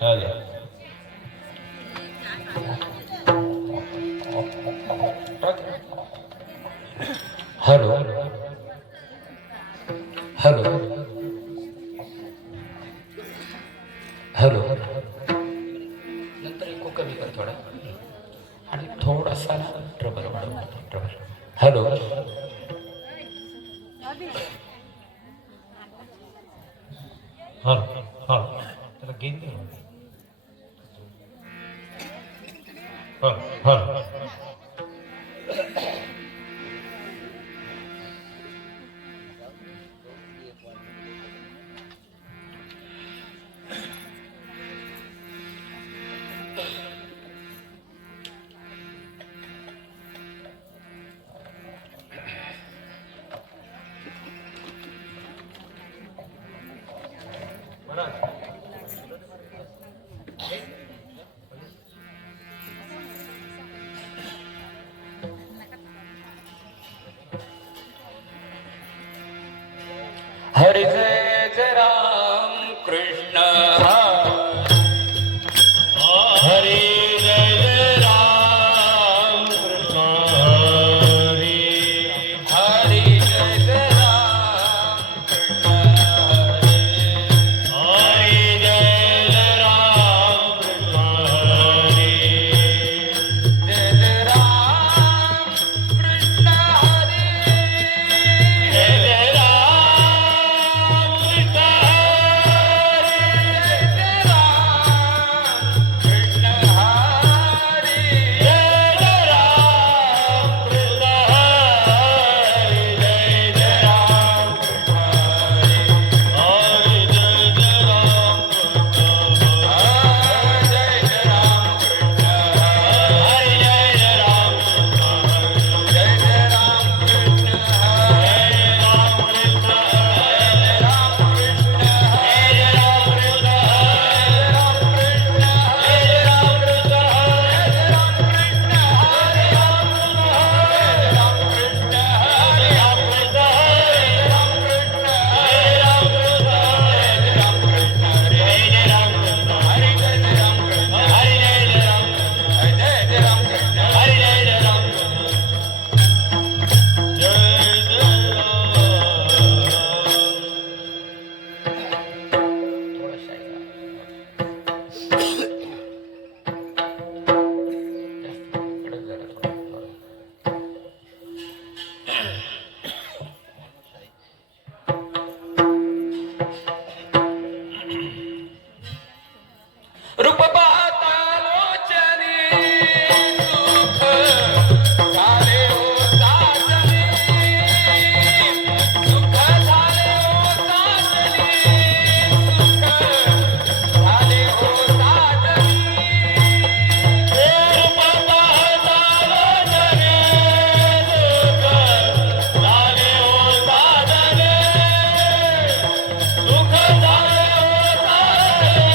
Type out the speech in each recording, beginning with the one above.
Hello hello hello hello नंतर eco कमी कर थोडा आणि थोडासा ट्रबल वाढव ट्रबल. हॅलो हा हा त्याला गेन दे. हा हा हरे जय जय राम कृष्ण हरे जय जय राम कृष्ण हरे जय जय राम कृष्ण हरे जय जय राम कृष्ण जय जय राम कृष्ण हरे जय जय रूप पाहता लोचने सुख झाले हो साजने सुख झाले हो साजने सुख झाले हो साजने रूप पाहता लोचने सुख झाले हो साजने सुख झाले हो साजने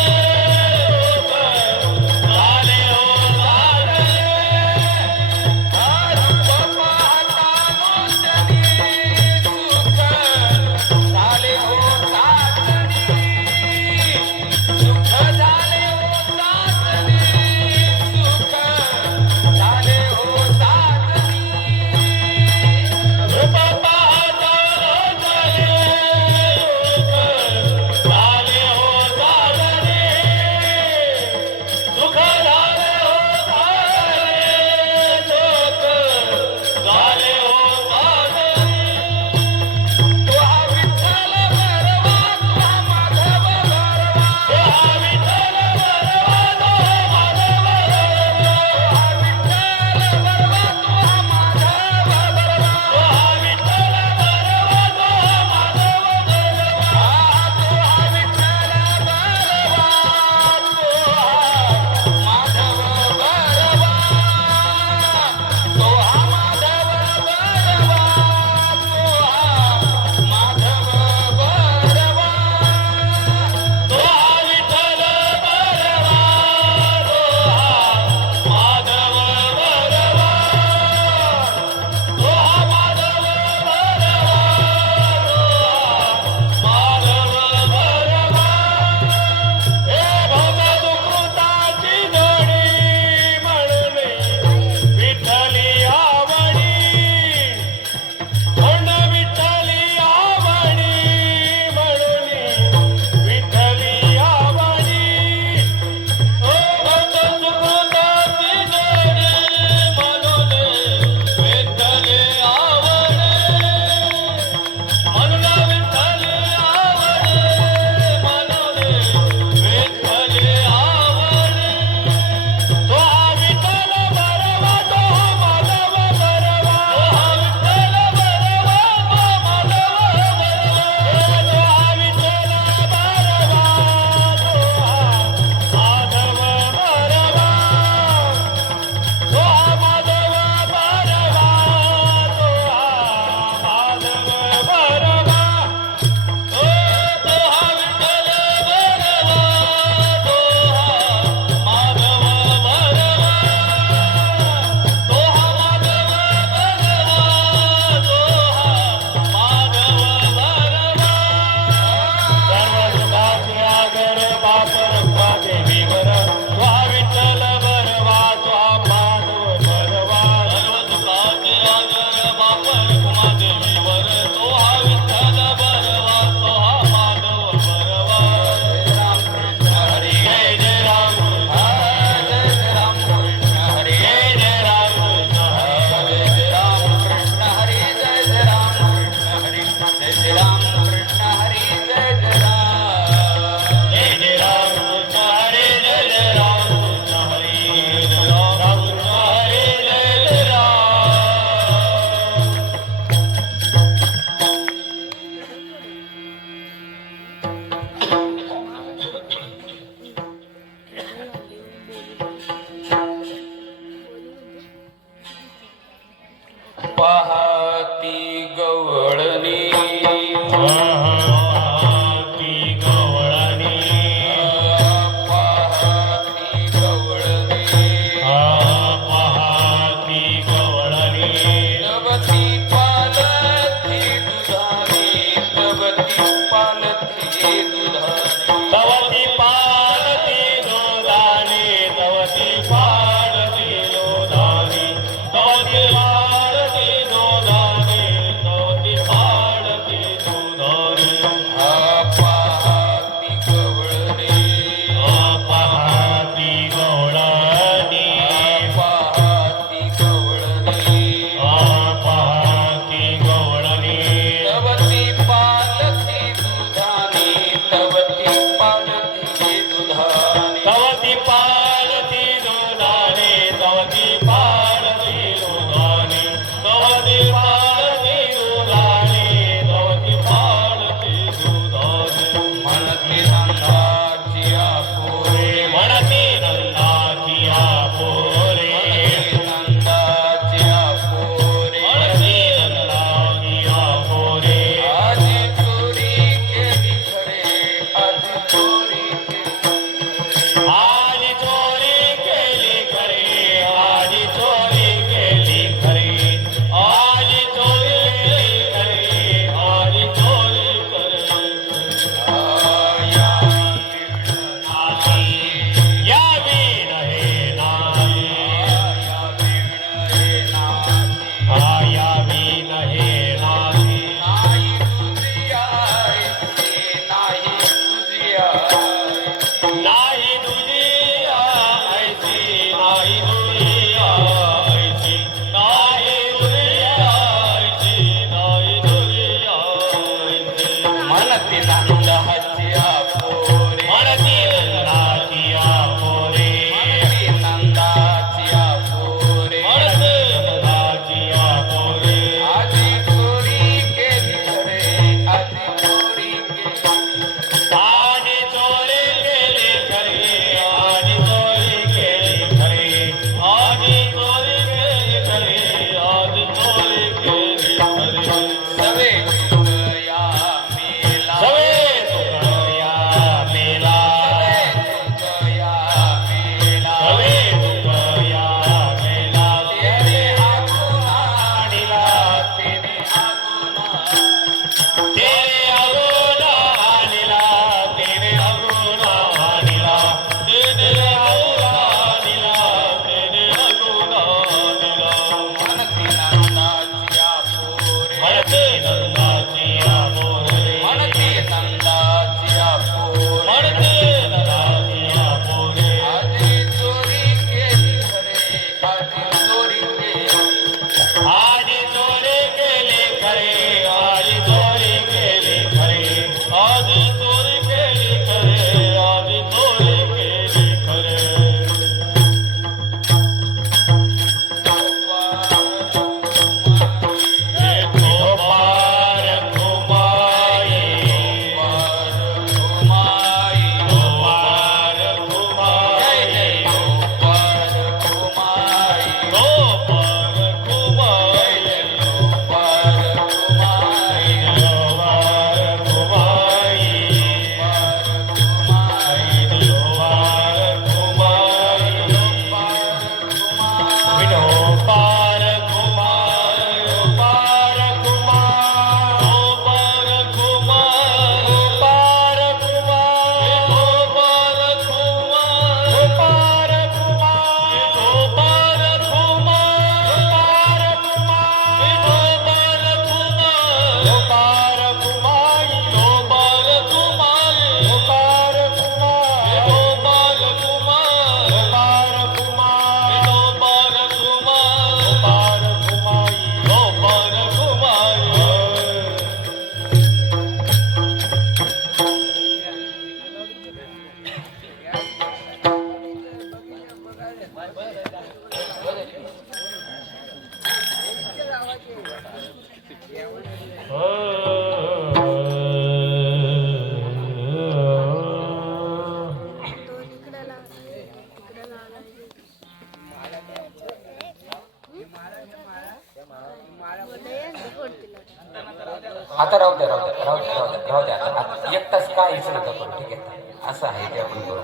आता राहू द्या राहू द्या राहू द्या राहू द्या राहू द्या आता एक तास काय इच्छा नका करू ठीक आहे असं आहे ते आपण करू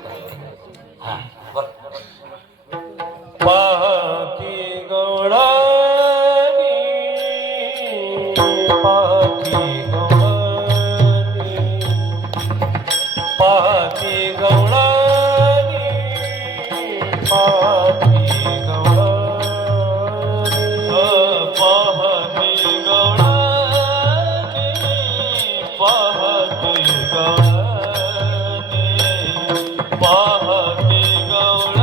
हां बरं पाकी गवळणी पाकी गवळणी पाकी गवळणी पाकी पाहते गवळणी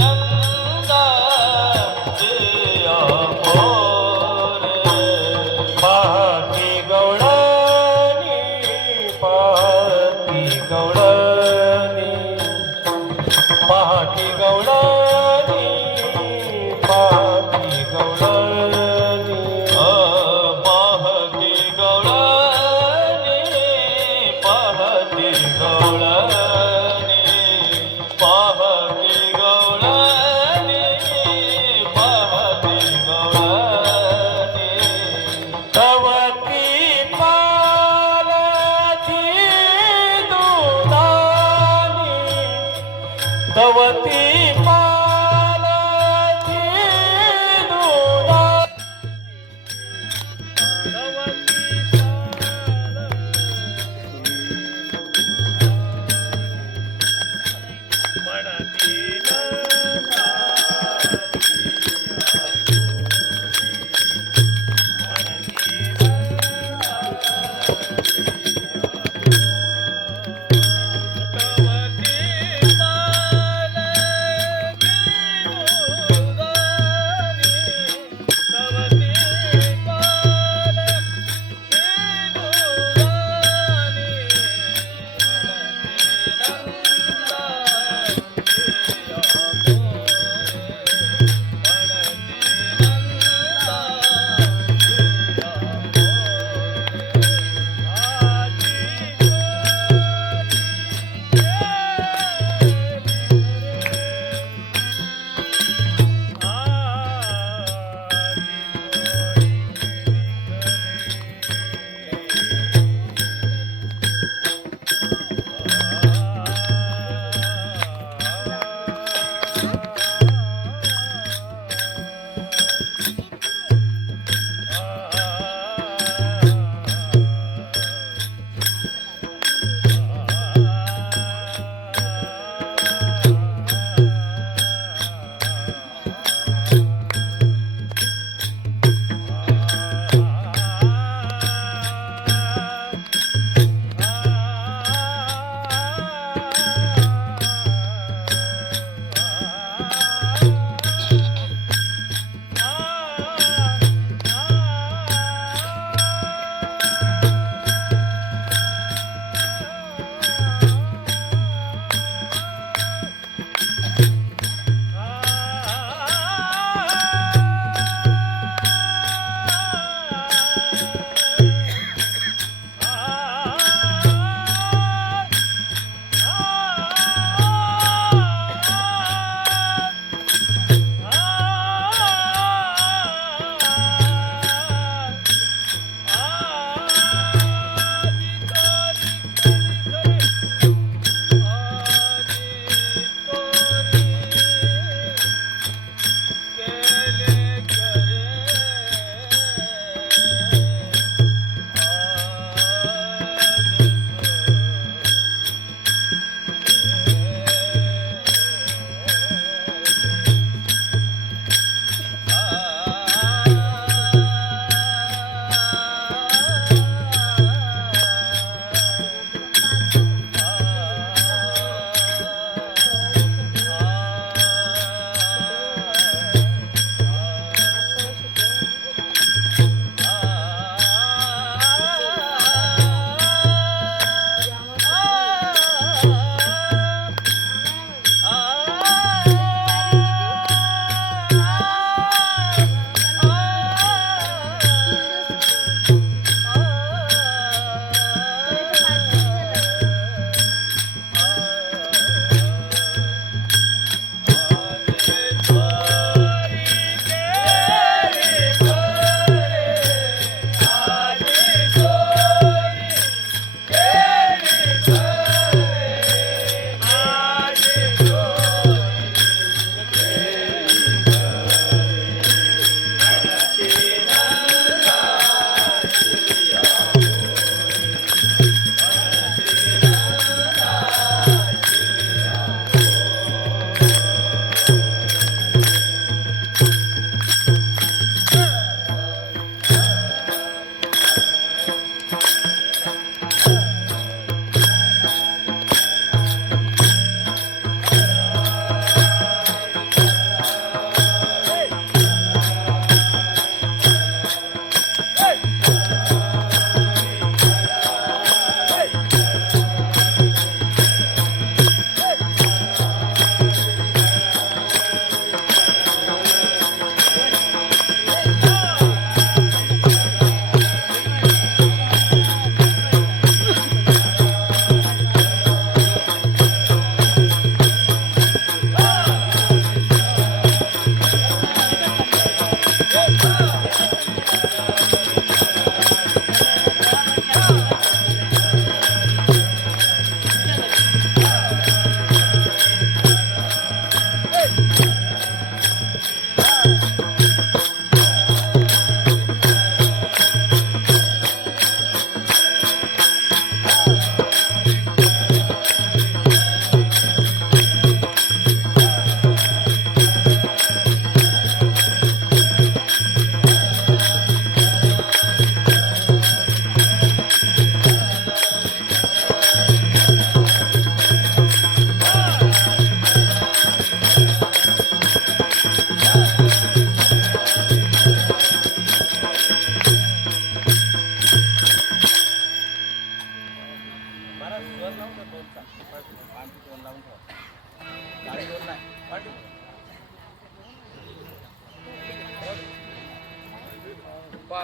नंदा जिया मोर पाहती गवळणी पाहती गवळणी पाहती गवळणी पाहती गवळणी पाहती गवळणी पाहती गवळणी पाहती गवळणी पाहती गवळणी तवती पालथी दुधानी तवती पालथी दुधानी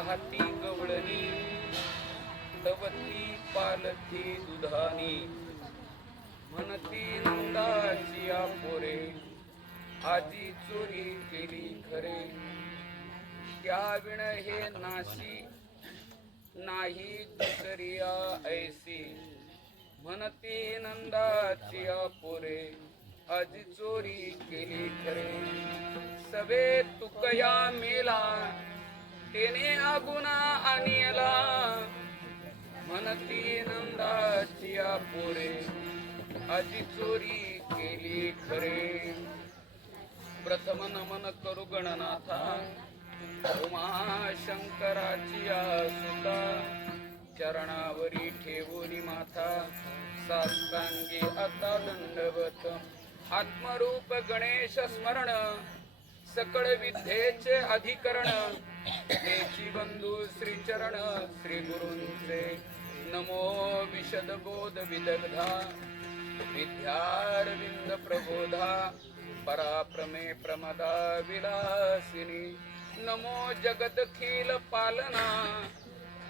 पाहती गवळणी तवती पालथी दुधानी म्हणती नंदाची पोरे आजी चोरी केली खरे त्या विण हे नाशी नाही दुसरिया ऐसी म्हणती नंदाची पोरे आजी चोरी केली खरे सवे तुकया मेला तेने आगुना आणला म्हणती नंदाची पोरे आजी चोरी केली खरे प्रथम नमन करू गणनाथा उमा शंकराची सुता चरणावरी ठेवूनी माथा साष्टांगी आता दंडवत आत्मरूप गणेश स्मरण सकळ विद्येचे अधिकरण तेची बंधू श्रीचरण श्री गुरूंचे नमो विशद बोध विदग्धा विद्यारविंद प्रबोधा पराप्रमे प्रमदा विलासिनी नमो जगदखिल पालना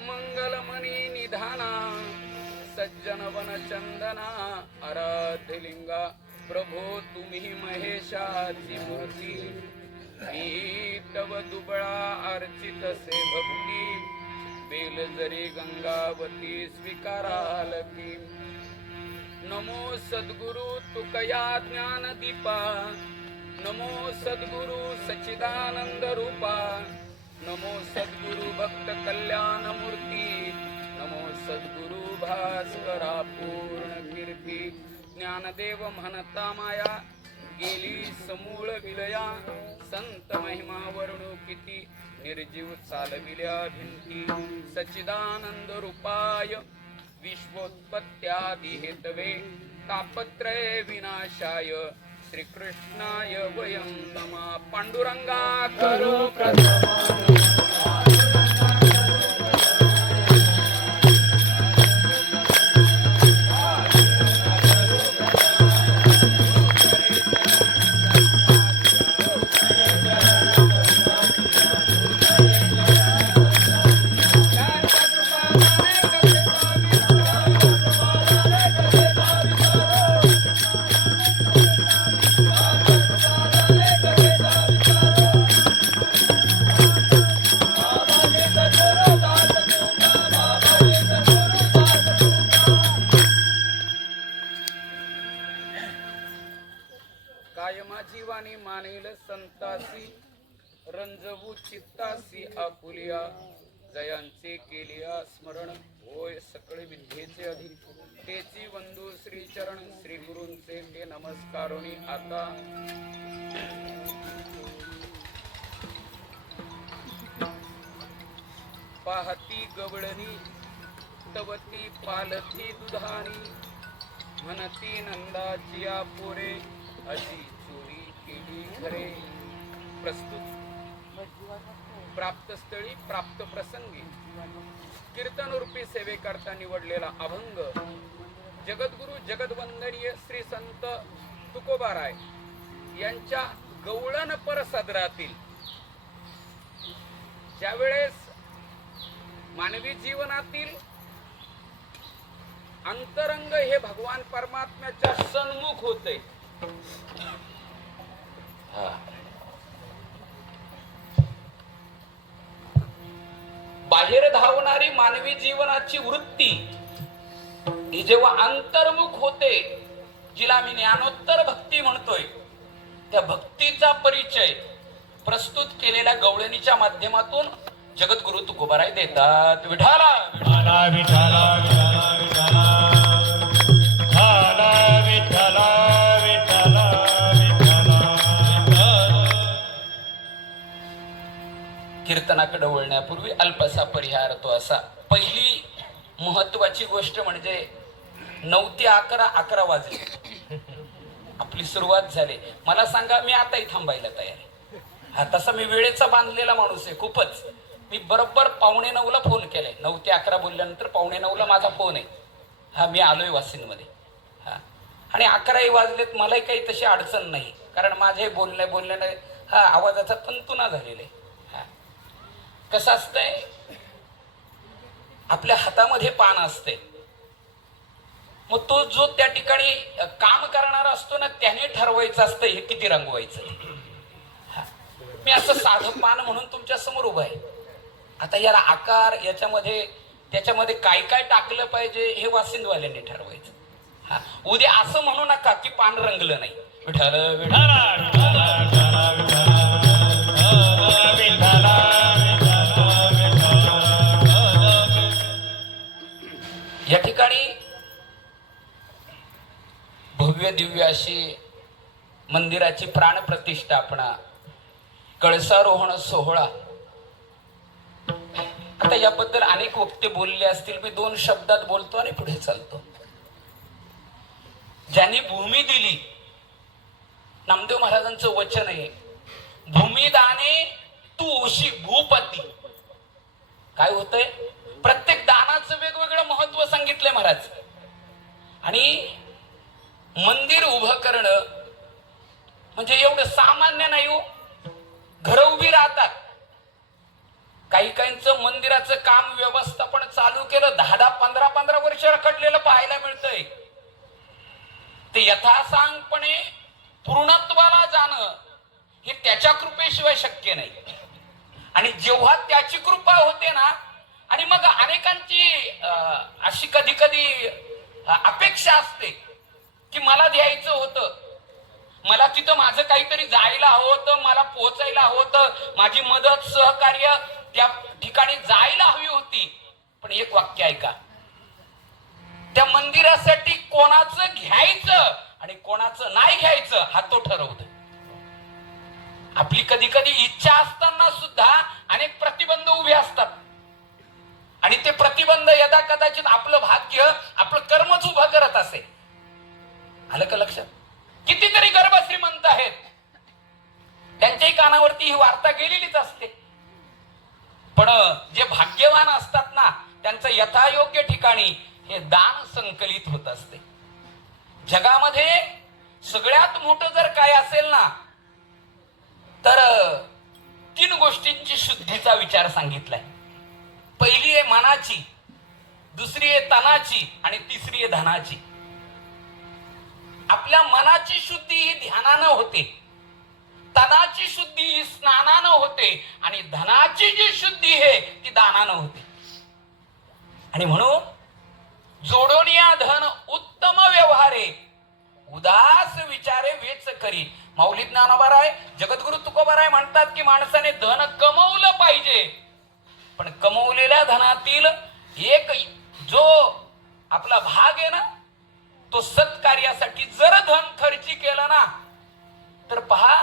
मंगलमणी निधाना सज्जन वन चंदना आराध्यलिंगा प्रभो तुम्ही महेशाची मूर्ती मी तव दुबळा अर्चित से भक्ती बेल जरी गंगावती स्वीकाराल की नमो सद्गुरु तुकया ज्ञान दीपा नमो सद्गुरु सच्चिदानंद रूपा नमो सद्गुरु भक्त कल्याण मूर्ती नमो सद्गुरु भास्करा पूर्ण कीर्ती ज्ञानदेव म्हणता माया गेली समूळ विलया संत महिमा वर्णू किती निर्जीव चालविल्या भिंती सच्चिदानंद रूपाय विश्वोत्पत्त्यादि हेतवे तापत्रय विनाशाय श्रीकृष्णाय वयं नमः पांडुरंगा करो प्रथम संतासी रंजवू चित्तासी आपुलिया जयांचे केलिया स्मरण होय सकळ विद्येचे अधिक तेची वंदू श्री चरण श्री गुरूंचे ते नमस्कारोनी आता पाहती गवळणी तवती पालथी दुधानी म्हणती नंदाची पोरे अशी चोरी केली खरे प्रस्तुत प्राप्त स्थळी प्राप्त प्रसंगी कीर्तन रूपी सेवेकरता निवडलेला अभंग जगद्गुरु जगदवंदनीय श्री संत तुकोबाराय यांच्या गवळणपर सदरातील ज्यावेळेस मानवी जीवनातील अंतरंग हे भगवान परमात्म्याच्या सन्मुख होते बाहेर धावणारी मानवी जीवनाची वृत्ती ही जेव्हा अंतर्मुख होते जिला आम्ही ज्ञानोत्तर भक्ती म्हणतोय त्या भक्तीचा परिचय प्रस्तुत केलेल्या गवळणीच्या माध्यमातून जगद्गुरु तुकोबाराय देतात. विठाला विठाला विठाला विठाला विठाला विठाला कीर्तनाकडे वळण्यापूर्वी अल्पसा परिहार तो असा. पहिली महत्वाची गोष्ट म्हणजे 9 ते 11 वाजले आपली सुरुवात झाली. मला सांगा मी आताही थांबायला तयार आहे. हा तसा मी वेळेचा बांधलेला माणूस आहे खूपच. मी बरोबर 9:45 फोन केलाय. 9 ते 11 बोलल्यानंतर 9:45 माझा फोन आहे. हा मी आलोय वाशिंदमध्ये. हा आणि 11 वाजलेत मलाही काही तशी अडचण नाही कारण माझे बोलण्याने हा आवाजाचा तंतुना झालेला आहे. कसं असतंय, आपल्या हातामध्ये पान असते, मग तो जो त्या ठिकाणी काम करणारा असतो ना, त्याने ठरवायचं असतं हे किती रंगवायचं. मी असं साधं पान म्हणून तुमच्या समोर उभं आहे. आता याला आकार, याच्यामध्ये त्याच्यामध्ये काय काय टाकलं पाहिजे हे वासिंदवाल्यांनी ठरवायचं. हा, उद्या असं म्हणू नका की पान रंगलं नाही. विठ्ठल विठ्ठल या ठिकाणी भव्य दिव्य अशी मंदिराची प्राणप्रतिष्ठापना, कळसारोहण सोहळा. आता याबद्दल अनेक वक्ते बोलले असतील, मी 2 शब्दात बोलतो आणि पुढे चालतो. ज्यांनी भूमी दिली, नामदेव महाराजांचं वचन आहे, भूमिदाने तू होशी भूपती. काय होतंय, प्रत्येक दानाचं वेगवेगळं महत्व सांगितलंय महाराज. आणि मंदिर उभं करणं म्हणजे एवढं सामान्य नाही हो. घरं उभी राहतात. काही काहींचं मंदिराचं काम व्यवस्थापन चालू केलं, 10-10, 15-15 वर्ष रखडलेलं पाहायला मिळतंय. ते यथासांगपणे पूर्णत्वाला जाणं हे त्याच्या कृपेशिवाय शक्य नाही. आणि जेव्हा त्याची कृपा होते ना, आणि मग अनेकांची अशी कधी कधी अपेक्षा असते की मला द्यायचं होतं, मला तिथं माझं काहीतरी जायला हवं होतं, मला पोहोचायला हवं होतं, माझी मदत सहकार्य त्या ठिकाणी जायला हवी होती. पण एक वाक्य ऐका, त्या मंदिरासाठी कोणाचं घ्यायचं आणि कोणाचं नाही घ्यायचं हा तो ठरवतो. आपली कधी कधी इच्छा असताना सुद्धा अनेक प्रतिबंध उभे असतात, आणि ते प्रतिबंध यदा कदाचित आपलं भाग्य, आपलं कर्मच उभं करत असे. आलं का लक्षात? कितीतरी गर्भ श्रीमंत आहेत, त्यांच्याही कानावरती ही वार्ता गेलेलीच असते. पण जे भाग्यवान असतात ना, त्यांचं यथायोग्य ठिकाणी हे दान संकलित होत असते. जगामध्ये सगळ्यात मोठं जर काय असेल ना, तर 3 गोष्टींची शुद्धीचा विचार सांगितलाय. पहिली आहे मनाची, दुसरी आहे तनाची आणि तिसरी आहे धनाची. आपल्या मनाची शुद्धी ही ध्यानानं होते, तनाची शुद्धी ही स्नानानं होते, आणि धनाची जी शुद्धी आहे ती दानानं होते. आणि म्हणून जोडोनिया धन उत्तम व्यवहारे, उदास विचारे वेच करी. माऊली ज्ञानोबाराय, जगद्गुरु तुकोबाराय म्हणतात की माणसाने धन कमवलं पाहिजे, पण कमवलेल्या धनातील एक जो आपला भाग आहे ना, तो सत्कार्यासाठी जर धन खर्ची केलं ना, तर पहा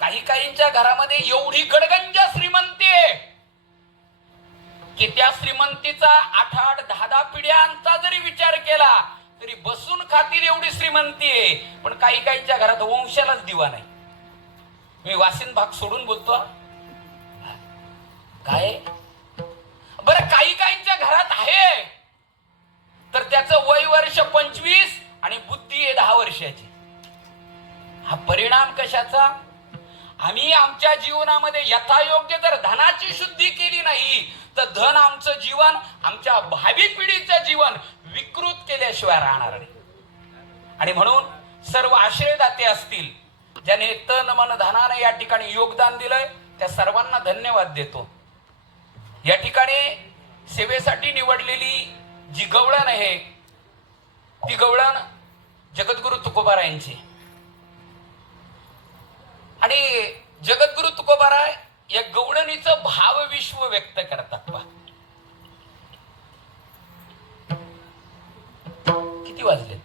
काही काहींच्या घरामध्ये एवढी गडगंजा श्रीमंती आहे की त्या श्रीमंतीचा 8-8, 10-10 पिढ्यांचा जरी विचार केला तरी बसून खातील एवढी श्रीमंती आहे. पण काही काहींच्या घरात वंशालाच दिवा नाही. मी वासिन भाग सोडून बोलतो. काय बरं, काही काहींच्या घरात आहे तर त्याचं वय वर्ष 25 आणि बुद्धी आहे 10 वर्षाची. हा परिणाम कशाचा? आम्ही आमच्या जीवनामध्ये यथायोग्य जर धनाची शुद्धी केली नाही तर धन आमचं जीवन, आमच्या भावी पिढीचं जीवन विकृत केल्याशिवाय राहणार नाही. आणि म्हणून सर्व आश्रयदाते असतील, ज्याने तन मन धनाने या ठिकाणी योगदान दिलंय, त्या सर्वांना धन्यवाद देतो. या ठिकाणी सेवेसाठी निवडलेली जी गवळण आहे ती गवळण जगद्गुरु तुकोबारायांची. आणि जगद्गुरु तुकोबाराय या गवळणीचं भावविश्व व्यक्त करतात. पहा किती वाजले?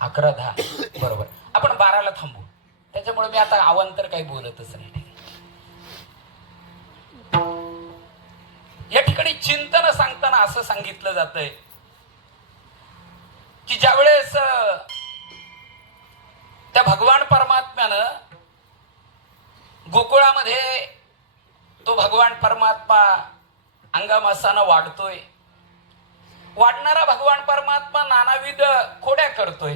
11:10 बरोबर. आपण 12ला थांबू, त्याच्यामुळे मी आता अवांतर काही बोलतच नाही. या ठिकाणी चिंतन सांगताना असं सांगितलं जातंय की ज्यावेळेस त्या भगवान परमात्म्यानं गोकुळामध्ये तो भगवान परमात्मा अंगामासानं वाढतोय, वाढणारा भगवान परमात्मा नानाविध खोड्या करतोय.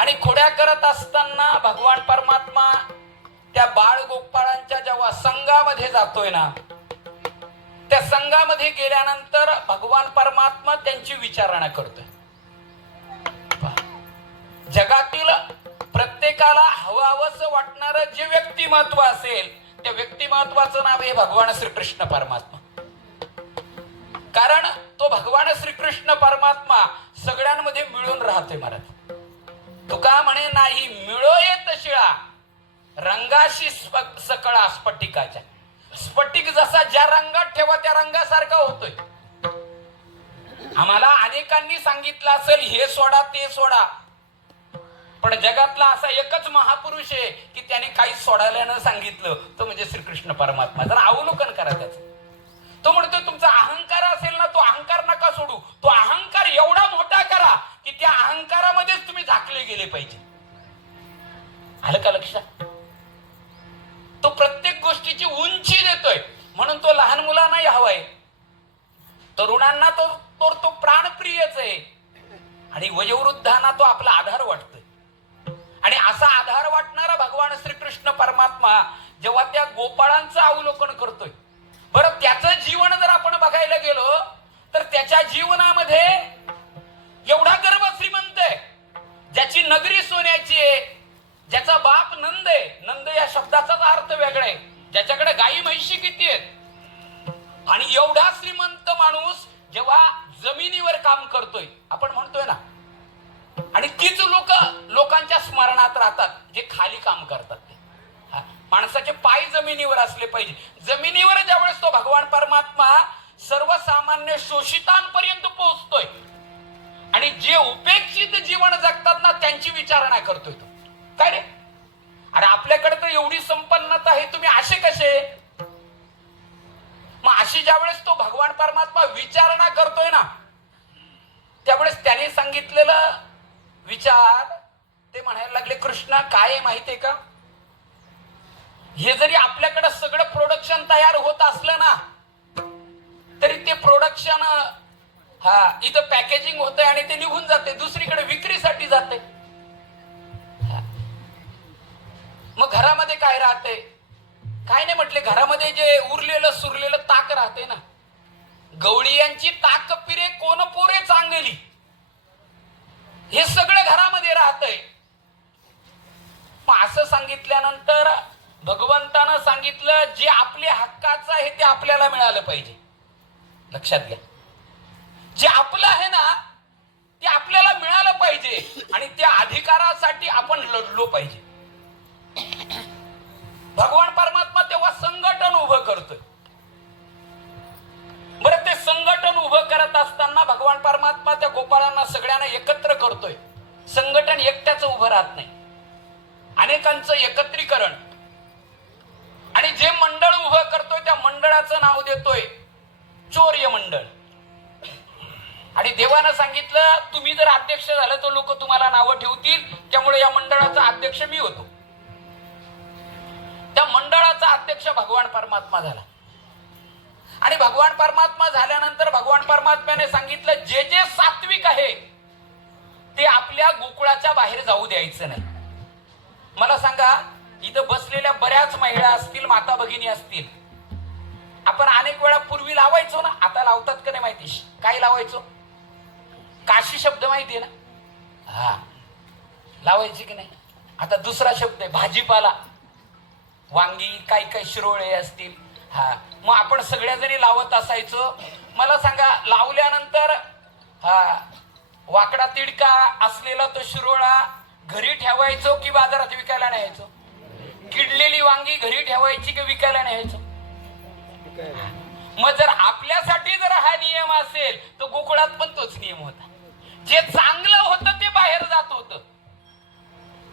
आणि खोड्या करत असताना भगवान परमात्मा त्या बाळ गोपाळांच्या जेव्हा संघामध्ये जातोय ना, त्या संघामध्ये गेल्यानंतर भगवान परमात्मा त्यांची विचारणा करतोय. जगातील प्रत्येकाला हवावंसं वाटणारं जे व्यक्तिमत्व असेल, त्या व्यक्तिमत्वाचं नाव आहे भगवान श्रीकृष्ण परमात्मा. कारण तो भगवान श्रीकृष्ण परमात्मा सगळ्यांमध्ये मिळून राहतोय. महाराज तुका म्हणे नाही मिळो येत शिळा रंगाशी सकळा स्फटिकाच्या. स्फटिक जसा ज्या रंगात ठेवा त्या रंगासारखा होतोय. आम्हाला अनेकांनी सांगितलं असेल हे सोडा ते सोडा, पण जगातला असा एकच महापुरुष आहे की त्याने काही सोडायला न सांगितलं, तो म्हणजे श्रीकृष्ण परमात्मा. जरा अवलोकन करा त्याचं. तो म्हणतो तुमचा अहंकार असेल ना, तो अहंकार नका सोडू, तो अहंकार एवढा मोठा करा की त्या अहंकारामध्येच तुम्ही झाकले गेले पाहिजे. आलं का लक्षात? तो प्रत्येक गोष्टीची उंची देतोय, म्हणून तो लहान मुलांनाही हवाय, तरुणांना तो प्राणप्रियच आहे, आणि वयोवृद्धांना तो आपला आधार वाटतोय. आणि असा आधार वाटणारा भगवान श्रीकृष्ण परमात्मा जेव्हा त्या गोपाळांचं अवलोकन करतोय, बरं त्याचं जीवन जर आपण बघायला गेलो तर त्याच्या जीवनामध्ये एवढा गर्भ श्रीमंत आहे, ज्याची नगरी सोन्याची आहे, ज्याचा बाप नंद आहे. नंद या शब्दाचाच अर्थ वेगळा आहे, ज्याच्याकडे गाई म्हैशी किती आहेत. आणि एवढा श्रीमंत माणूस जेव्हा जमिनीवर काम करतोय, आपण म्हणतोय ना, आणि तीच लोकांच्या स्मरणात राहतात जे खाली काम करतात. माणसाचे पाय जमिनीवर असले पाहिजे. जमिनीवर ज्यावेळेस तो भगवान परमात्मा सर्वसामान्य शोषितांपर्यंत पोहोचतोय आणि जे उपेक्षित जीवन जगतात ना त्यांची विचारणा करतोय. तो काय रे, अरे आपल्याकडे तर एवढी संपन्नता आहे, तुम्ही असे कसे? मग अशी ज्यावेळेस तो भगवान परमात्मा विचारणा करतोय ना, त्यावेळेस त्याने सांगितलेलं विचार ते म्हणायला लागले, कृष्णा काय आहे माहितीये का, हे जरी आपल्याकडे सगळं प्रोडक्शन तयार होत असलं ना, तरी ते प्रोडक्शन इथं पॅकेजिंग होतंय आणि ते निघून जाते, दुसरीकडे विक्रीसाठी जाते. मग घरामध्ये काय राहते? काय नाही म्हटले, घरामध्ये जे उरलेलं सुरलेलं ताक राहते ना, गवळीयांची ताक पिरे कोण पोरे चांगली, हे सगळं घरामध्ये राहतंय. मग असं सांगितल्यानंतर भगवंतानं सांगितलं, जे आपल्या हक्काचं आहे ते आपल्याला मिळालं पाहिजे. लक्षात घ्या, जे आपलं आहे ना ते आपल्याला मिळालं पाहिजे आणि त्या अधिकारासाठी आपण लढलो पाहिजे. भगवान परमात्मा तेव्हा संघटन उभं करतोय. बरं, ते संघटन उभं करत असताना भगवान परमात्मा त्या गोपाळांना सगळ्यांना एकत्र करतोय. संघटन एकट्याचं उभं राहत नाही, अनेकांचं एकत्रीकरण. आणि जे मंडळ उभं करतोय त्या मंडळाचं नाव देतोय चौर्य मंडळ. आणि देवानं सांगितलं, तुम्ही जर अध्यक्ष झालं तर लोक तुम्हाला नावं ठेवतील, त्यामुळे या मंडळाचा अध्यक्ष मी होतो. त्या मंडळाचा अध्यक्ष भगवान परमात्मा झाला. आणि भगवान परमात्मा झाल्यानंतर भगवान परमात्म्याने सांगितलं, जे जे सात्विक आहे ते आपल्या गोकुळाच्या बाहेर जाऊ द्यायचं नाही. मला सांगा, इथं बसलेल्या बऱ्याच महिला असतील, माता भगिनी असतील, आपण अनेक वेळा पूर्वी लावायचो ना, आता लावतात का नाही माहिती, काय लावायचो? काशी शब्द माहितीये ना, हा लावायची की नाही? आता दुसरा शब्द आहे भाजीपाला, वांगी, काही काही शिरोळे असतील, हा मग आपण सगळ्या जणी लावत असायचो. मला सांगा, लावल्यानंतर वाकडा तिडका असलेला तो शिरोळा घरी ठेवायचो की बाजारात विकायला न्यायचो? किडलेली वांगी घरी ठेवायची की विकायला न्यायचो? मग जर आपल्यासाठी जर हा नियम असेल तर गोकुळात पण तोच नियम होता. जे चांगलं होतं ते बाहेर जात होतं.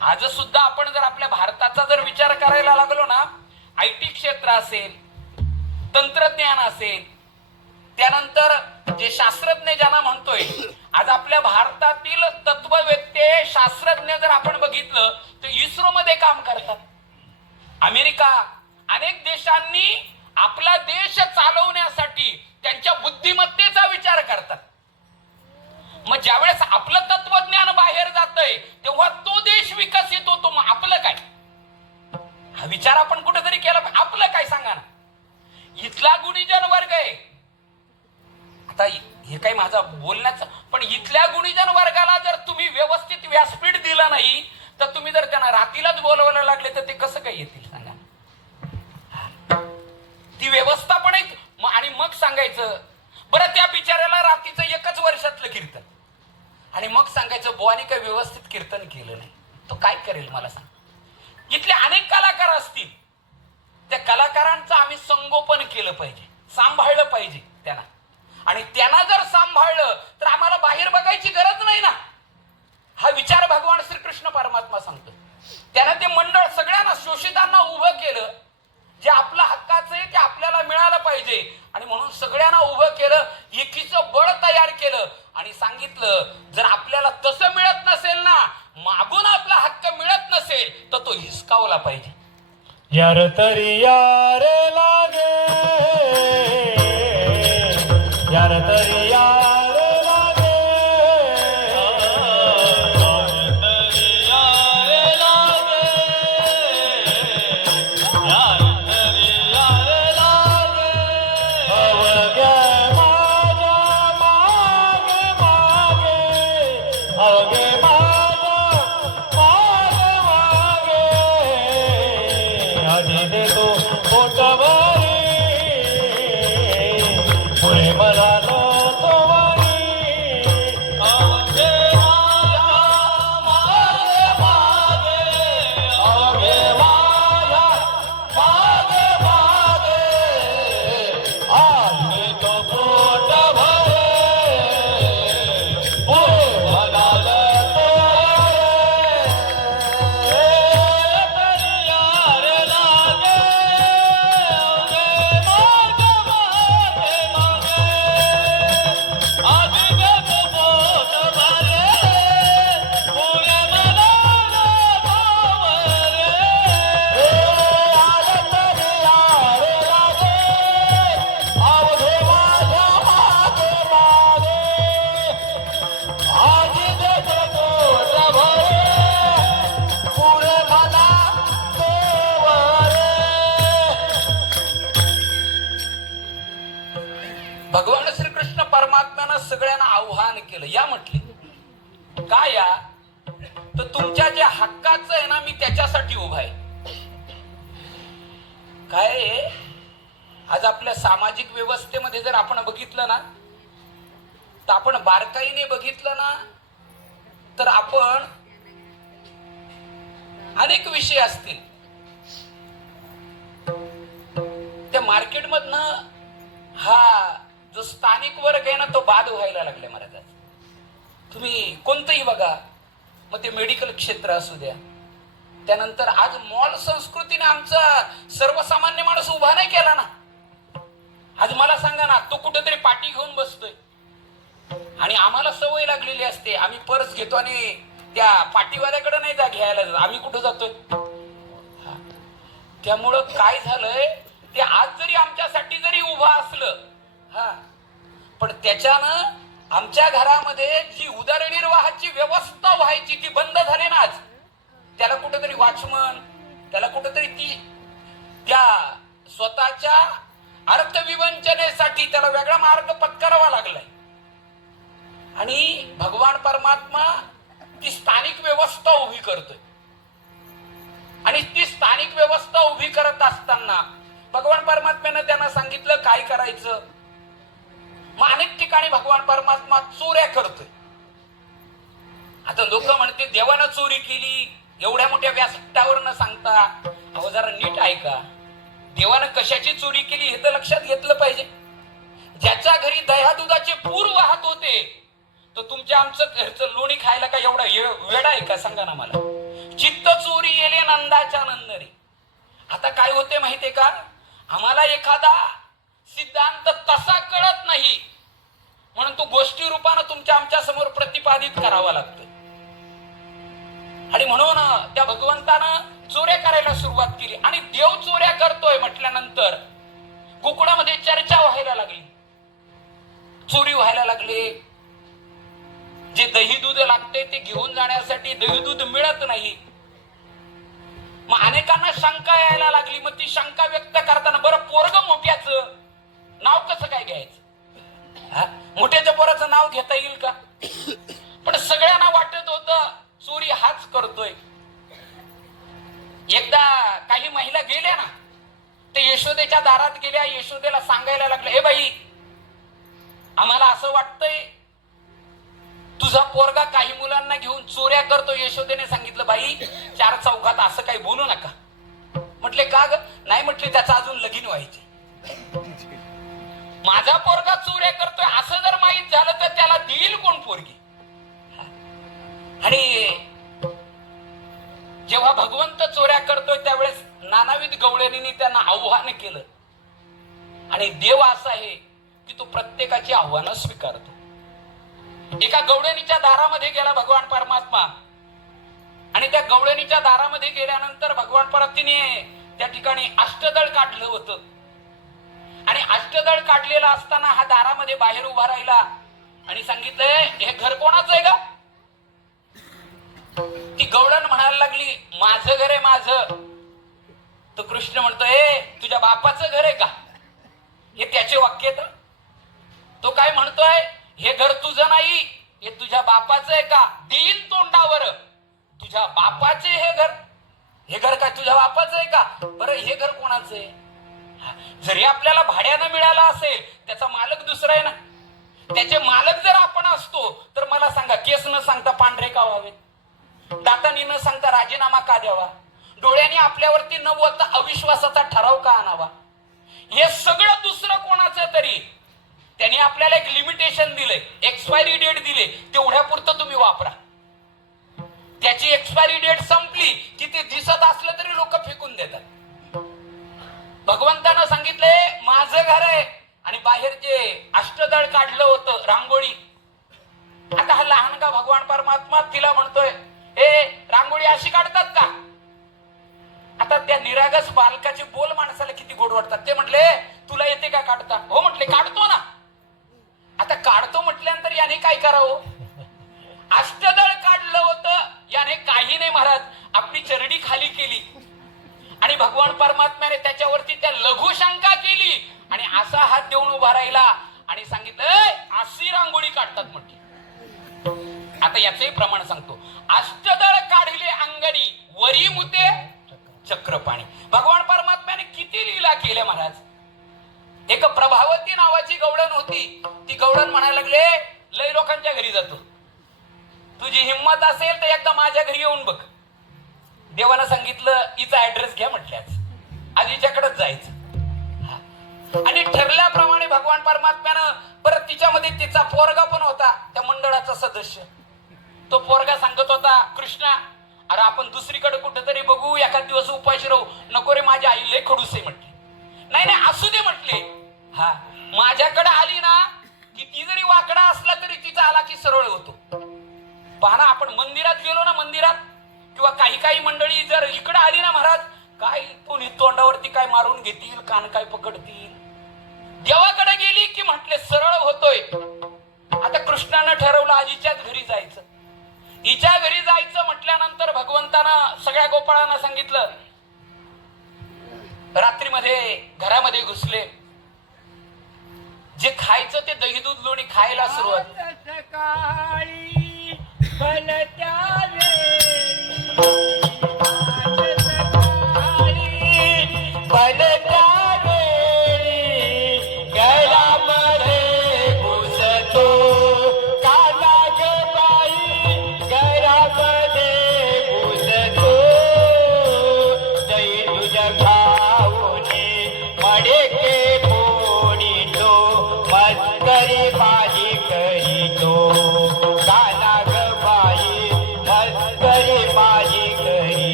आज सुद्धा आपण जर आपल्या भारताचा जर विचार करायला लागलो ना, IT क्षेत्र असेल, तंत्रज्ञान असेल, त्यानंतर जे शास्त्रज्ञ ज्यांना म्हणतोय, आज आपल्या भारतातील तत्ववेत्ते शास्त्रज्ञ जर आपण बघितलं तर इस्रो मध्ये काम करतात. अमेरिका, अनेक देशांनी आपला देश चालवण्यासाठी त्यांच्या बुद्धिमत्तेचा विचार करतात. मग ज्यावेळेस आपलं तत्वज्ञान बाहेर जातंय तेव्हा तो देश विकसित होतो. मग आपलं काय? हा विचार आपण कुठेतरी केला पाहिजे. आपलं काय सांगा ना, इथला गुणीजन वर्ग आहे. आता हे काही माझा बोलण्याचं, पण इथल्या गुणीजन वर्गाला जर तुम्ही व्यवस्थित व्यासपीठ दिलं नाही, तर तुम्ही जर त्यांना रात्रीलाच बोलवायला लागले तर ते कसं काय येतील सांगा. ती व्यवस्था पण आहे. आणि मग सांगायचं बरं त्या बिचाऱ्याला रात्रीचं 1च वर्षातलं कीर्तन, आणि मग सांगायचं बुवानी काही व्यवस्थित कीर्तन केलं नाही, तो काय करेल मला सांग. इथले अनेक कलाकार असतील, त्या कलाकारांचं आम्ही संगोपन केलं पाहिजे, सांभाळलं पाहिजे त्यांना. आणि त्यांना जर सांभाळलं तर आम्हाला बाहेर बघायची गरज नाही ना. हा विचार भगवान श्रीकृष्ण परमात्मा सांगतो. त्यानं ते मंडळ सगळ्यांना शोषितांना उभं केलं. जे आपलं हक्काचं आहे ते आपल्याला मिळालं पाहिजे, आणि म्हणून सगळ्यांना उभं केलं, एकीचं बळ तयार केलं आणि सांगितलं जर आपल्याला तसं मिळत नसेल ना, मागून आपला हक्क मिळत नसेल तर तो हिसकावला पाहिजे. यार तरी यार लागे, यार तरी यार लागे, अवघ्या माझ्या मागे मागे, अवघे माझ्या मागे मागे, आधी देतो पोट भरी, पुढे मला नको वारी. अवघे माझ्या मागे मागे, अवघे माझ्या मागे मागे, आधी देतो पोट भरी, पुढे मला नको भगवान श्रीकृष्ण परमात्म्यानं सगळ्यांना आव्हान केलं. या म्हटले काय, या तर तुमच्या जे हक्काचं आहे ना, मी त्याच्यासाठी उभा आहे. काय आहे, आज आपल्या सामाजिक व्यवस्थेमध्ये जर आपण बघितलं ना, तर आपण बारकाईने बघितलं ना, तर आपण अनेक विषय असतील त्या मार्केटमधनं हा जो स्थानिक वर्ग आहे ना, तो बाद व्हायला लागले महाराज. तुम्ही कोणतंही बघा, मग ते मेडिकल क्षेत्र असू द्या, त्यानंतर आज मॉल संस्कृतीने आमचा सर्वसामान्य माणूस उभा नाही केला ना. आज मला सांगा ना, तो कुठेतरी पाठी घेऊन बसतोय आणि आम्हाला सवय लागलेली असते, आम्ही पर्स घेतो आणि त्या पाटीवाल्याकडे नाही घ्यायला जातो, आम्ही कुठं जातोय. त्यामुळं काय झालंय, ते आज जरी आमच्यासाठी जरी उभा असलं, पण त्याच्यानं आमच्या घरामध्ये जी उदरनिर्वाहाची व्यवस्था व्हायची ती बंद झाली ना. आज त्याला कुठेतरी वॉचमन, त्याला कुठेतरी ती त्या स्वतःच्या अर्थविवंचनेसाठी त्याला वेगळा मार्ग पत्करावा लागलाय. आणि भगवान परमात्मा ती स्थानिक व्यवस्था उभी करतोय, आणि ती स्थानिक व्यवस्था उभी करत असताना भगवान परमात्म्यानं त्यांना सांगितलं काय करायचं. मग अनेक ठिकाणी भगवान परमात्मा चोऱ्या करतोय. आता लोक म्हणते देवानं चोरी केली, एवढ्या मोठ्या व्यासपीठावर न सांगता. अहो जरा नीट ऐका, देवानं कशाची चोरी केली हे तर लक्षात घेतलं पाहिजे. ज्याच्या घरी दह्या दुधाचे पूर वाहत होते, तर तुमच्या आमचं घरचं लोणी खायला का एवढा वेडा आहे का सांगा ना मला. चित्त चोरी येले नंदाच्या नंदरी. आता काय होते माहितीये का, आम्हाला एखादा सिद्धांत तसा कळत नाही म्हणून तो गोष्टी रूपानं तुमच्या आमच्या समोर प्रतिपादित करावा लागतो. आणि म्हणून त्या भगवंतानं चोऱ्या करायला सुरुवात केली, आणि देव चोऱ्या करतोय म्हटल्यानंतर गोकुळामध्ये चर्चा व्हायला लागली, चोरी व्हायला लागली. जे दही दूध लागते ते घेऊन जाण्यासाठी दही दूध मिळत नाही. मग अनेकांना शंका यायला लागली. मग ती शंका व्यक्त करताना बरं पोरग मोठ्याचं नाव कसं काय घ्यायचं? मोठ्याच्या पोराचं नाव घेता येईल का? पण सगळ्यांना वाटत होतं चोरी हाच करतोय. एकदा काही महिला गेल्या ना, ते यशोदेच्या दारात गेल्या. यशोदेला सांगायला लागलं, ए बाई, आम्हाला असं वाटतंय तुझा पोरगा काही मुलांना घेऊन चोऱ्या करतो. यशोदेने सांगितलं, बाई, चार चौघात असं काही बोलू नका. म्हटले, का ग? नाही म्हटले, त्याचं अजून लगीन व्हायचे. माझा पोरगा चोऱ्या करतोय असं जर माहित झालं तर त्याला देईल कोण पोरगी? आणि जेव्हा भगवंत चोऱ्या करतोय त्यावेळेस नानाविध गवळणींनी त्यांना आव्हान केलं. आणि देव असा आहे की तो प्रत्येकाची आव्हानं स्वीकारतो. एका गवळणीच्या दारामध्ये गेला भगवान परमात्मा. आणि त्या गवळणीच्या दारामध्ये गेल्यानंतर भगवान परमात्म्याने त्या ठिकाणी अष्टदळ काढलं होतं. आणि अष्टदळ काढलेला असताना हा दारामध्ये बाहेर उभा राहिला आणि सांगितलंय, हे घर कोणाचं आहे का? ती गवळण म्हणायला लागली, माझं घर आहे, माझं. तो कृष्ण म्हणतोय, तुझ्या बापाचं घर आहे का? हे त्याचे वाक्य. तर तो काय म्हणतोय, हे घर तुझं नाही, हे तुझ्या बापाचं आहे का? देईल तोंडावर, तुझ्या बापाचे हे घर. हे घर काय तुझ्या बापाचं आहे का? बरं, हे घर कोणाचं आहे? जरी आपल्याला भाड्यानं मिळालं असेल, त्याचा मालक दुसरा आहे ना. त्याचे मालक जर आपण असतो तर मला सांगा, केस न सांगता पांढरे का व्हावेत? दातांनी न सांगता राजीनामा का द्यावा? डोळ्यांनी आपल्यावरती न बोलता अविश्वासाचा ठराव का आणावा? हे सगळं दुसरं कोणाचं तरी. त्यांनी आपल्याला एक लिमिटेशन दिलंय, एक्सपायरी डेट दिले, तेवढ्या पुरतं तुम्ही वापरा. त्याची एक्सपायरी डेट संपली की ते दिसत असलं तरी लोक फेकून देतात. भगवंतानं सांगितलंय, माझं घर आहे. आणि बाहेर जे अष्टदळ काढलं होतं, रांगोळी. आता हा लहानगा भगवान परमात्मा तिला म्हणतोय, ए, रांगोळी अशी काढतात का? आता त्या निरागस बालकाचे बोल माणसाला किती गोड वाटतात. ते म्हटले, तुला येते का काढता? हो म्हटले, काढतो ना. आता काढतो म्हटल्यानंतर याने काय करावं? अष्टदळ काढलं होतं, याने काही नाही महाराज, आपली चरडी खाली केली. आणि भगवान परमात्म्याने त्याच्यावरती त्या लघुशंका केली आणि असा हात देऊन उभा राहिला आणि सांगितलं, अशी रांगोळी काढतात म्हटली. आता याचंही प्रमाण सांगतो. अष्टदळ काढले अंगणी, वरी मुते चक्रपाणी. भगवान परमात्म्याने किती लीला केल्या महाराज. एक प्रभावती नावाची गवळण होती. ती गवळण म्हणायला लागले, लय लोकांच्या घरी जातो, तुझी हिंमत असेल तर एकदा माझ्या घरी येऊन बघ. देवानं सांगितलं, हिचा ऍड्रेस घ्या म्हटल्याच, आज हिच्याकडेच जायचं. आणि ठरल्याप्रमाणे भगवान परमात्म्यानं परत तिच्यामध्ये तिचा पोरगा पण होता, त्या मंडळाचा सदस्य. तो पोरगा सांगत होता, कृष्णा, अरे आपण दुसरीकडे कुठेतरी बघू, एखाद दिवस उपाशी राहू. नको रे, माझी आई लय खडूस आहे म्हटले. नाही नाही, असू दे म्हटले. हा, माझ्याकडे आली ना की ती जरी वाकडा असला तरी तिचा आला की सरळ होतो. पहा ना, आपण मंदिरात गेलो ना, मंदिरात किंवा काही काही मंडळी जर इकडे आली ना महाराज, काय तोंडावरती काय मारून घेतील, कान काय पकडतील. देवाकडे गेली की म्हटले सरळ होतोय. आता कृष्णानं ठरवलं आजीच्याच घरी जायचं. हिच्या घरी जायचं म्हटल्यानंतर भगवंतानं सगळ्या गोपाळांना सांगितलं. रात्रीमध्ये घरामध्ये घुसले. जे खायचं ते दही दूध लोणी खायला सुरुवात. सकाळी भलत्या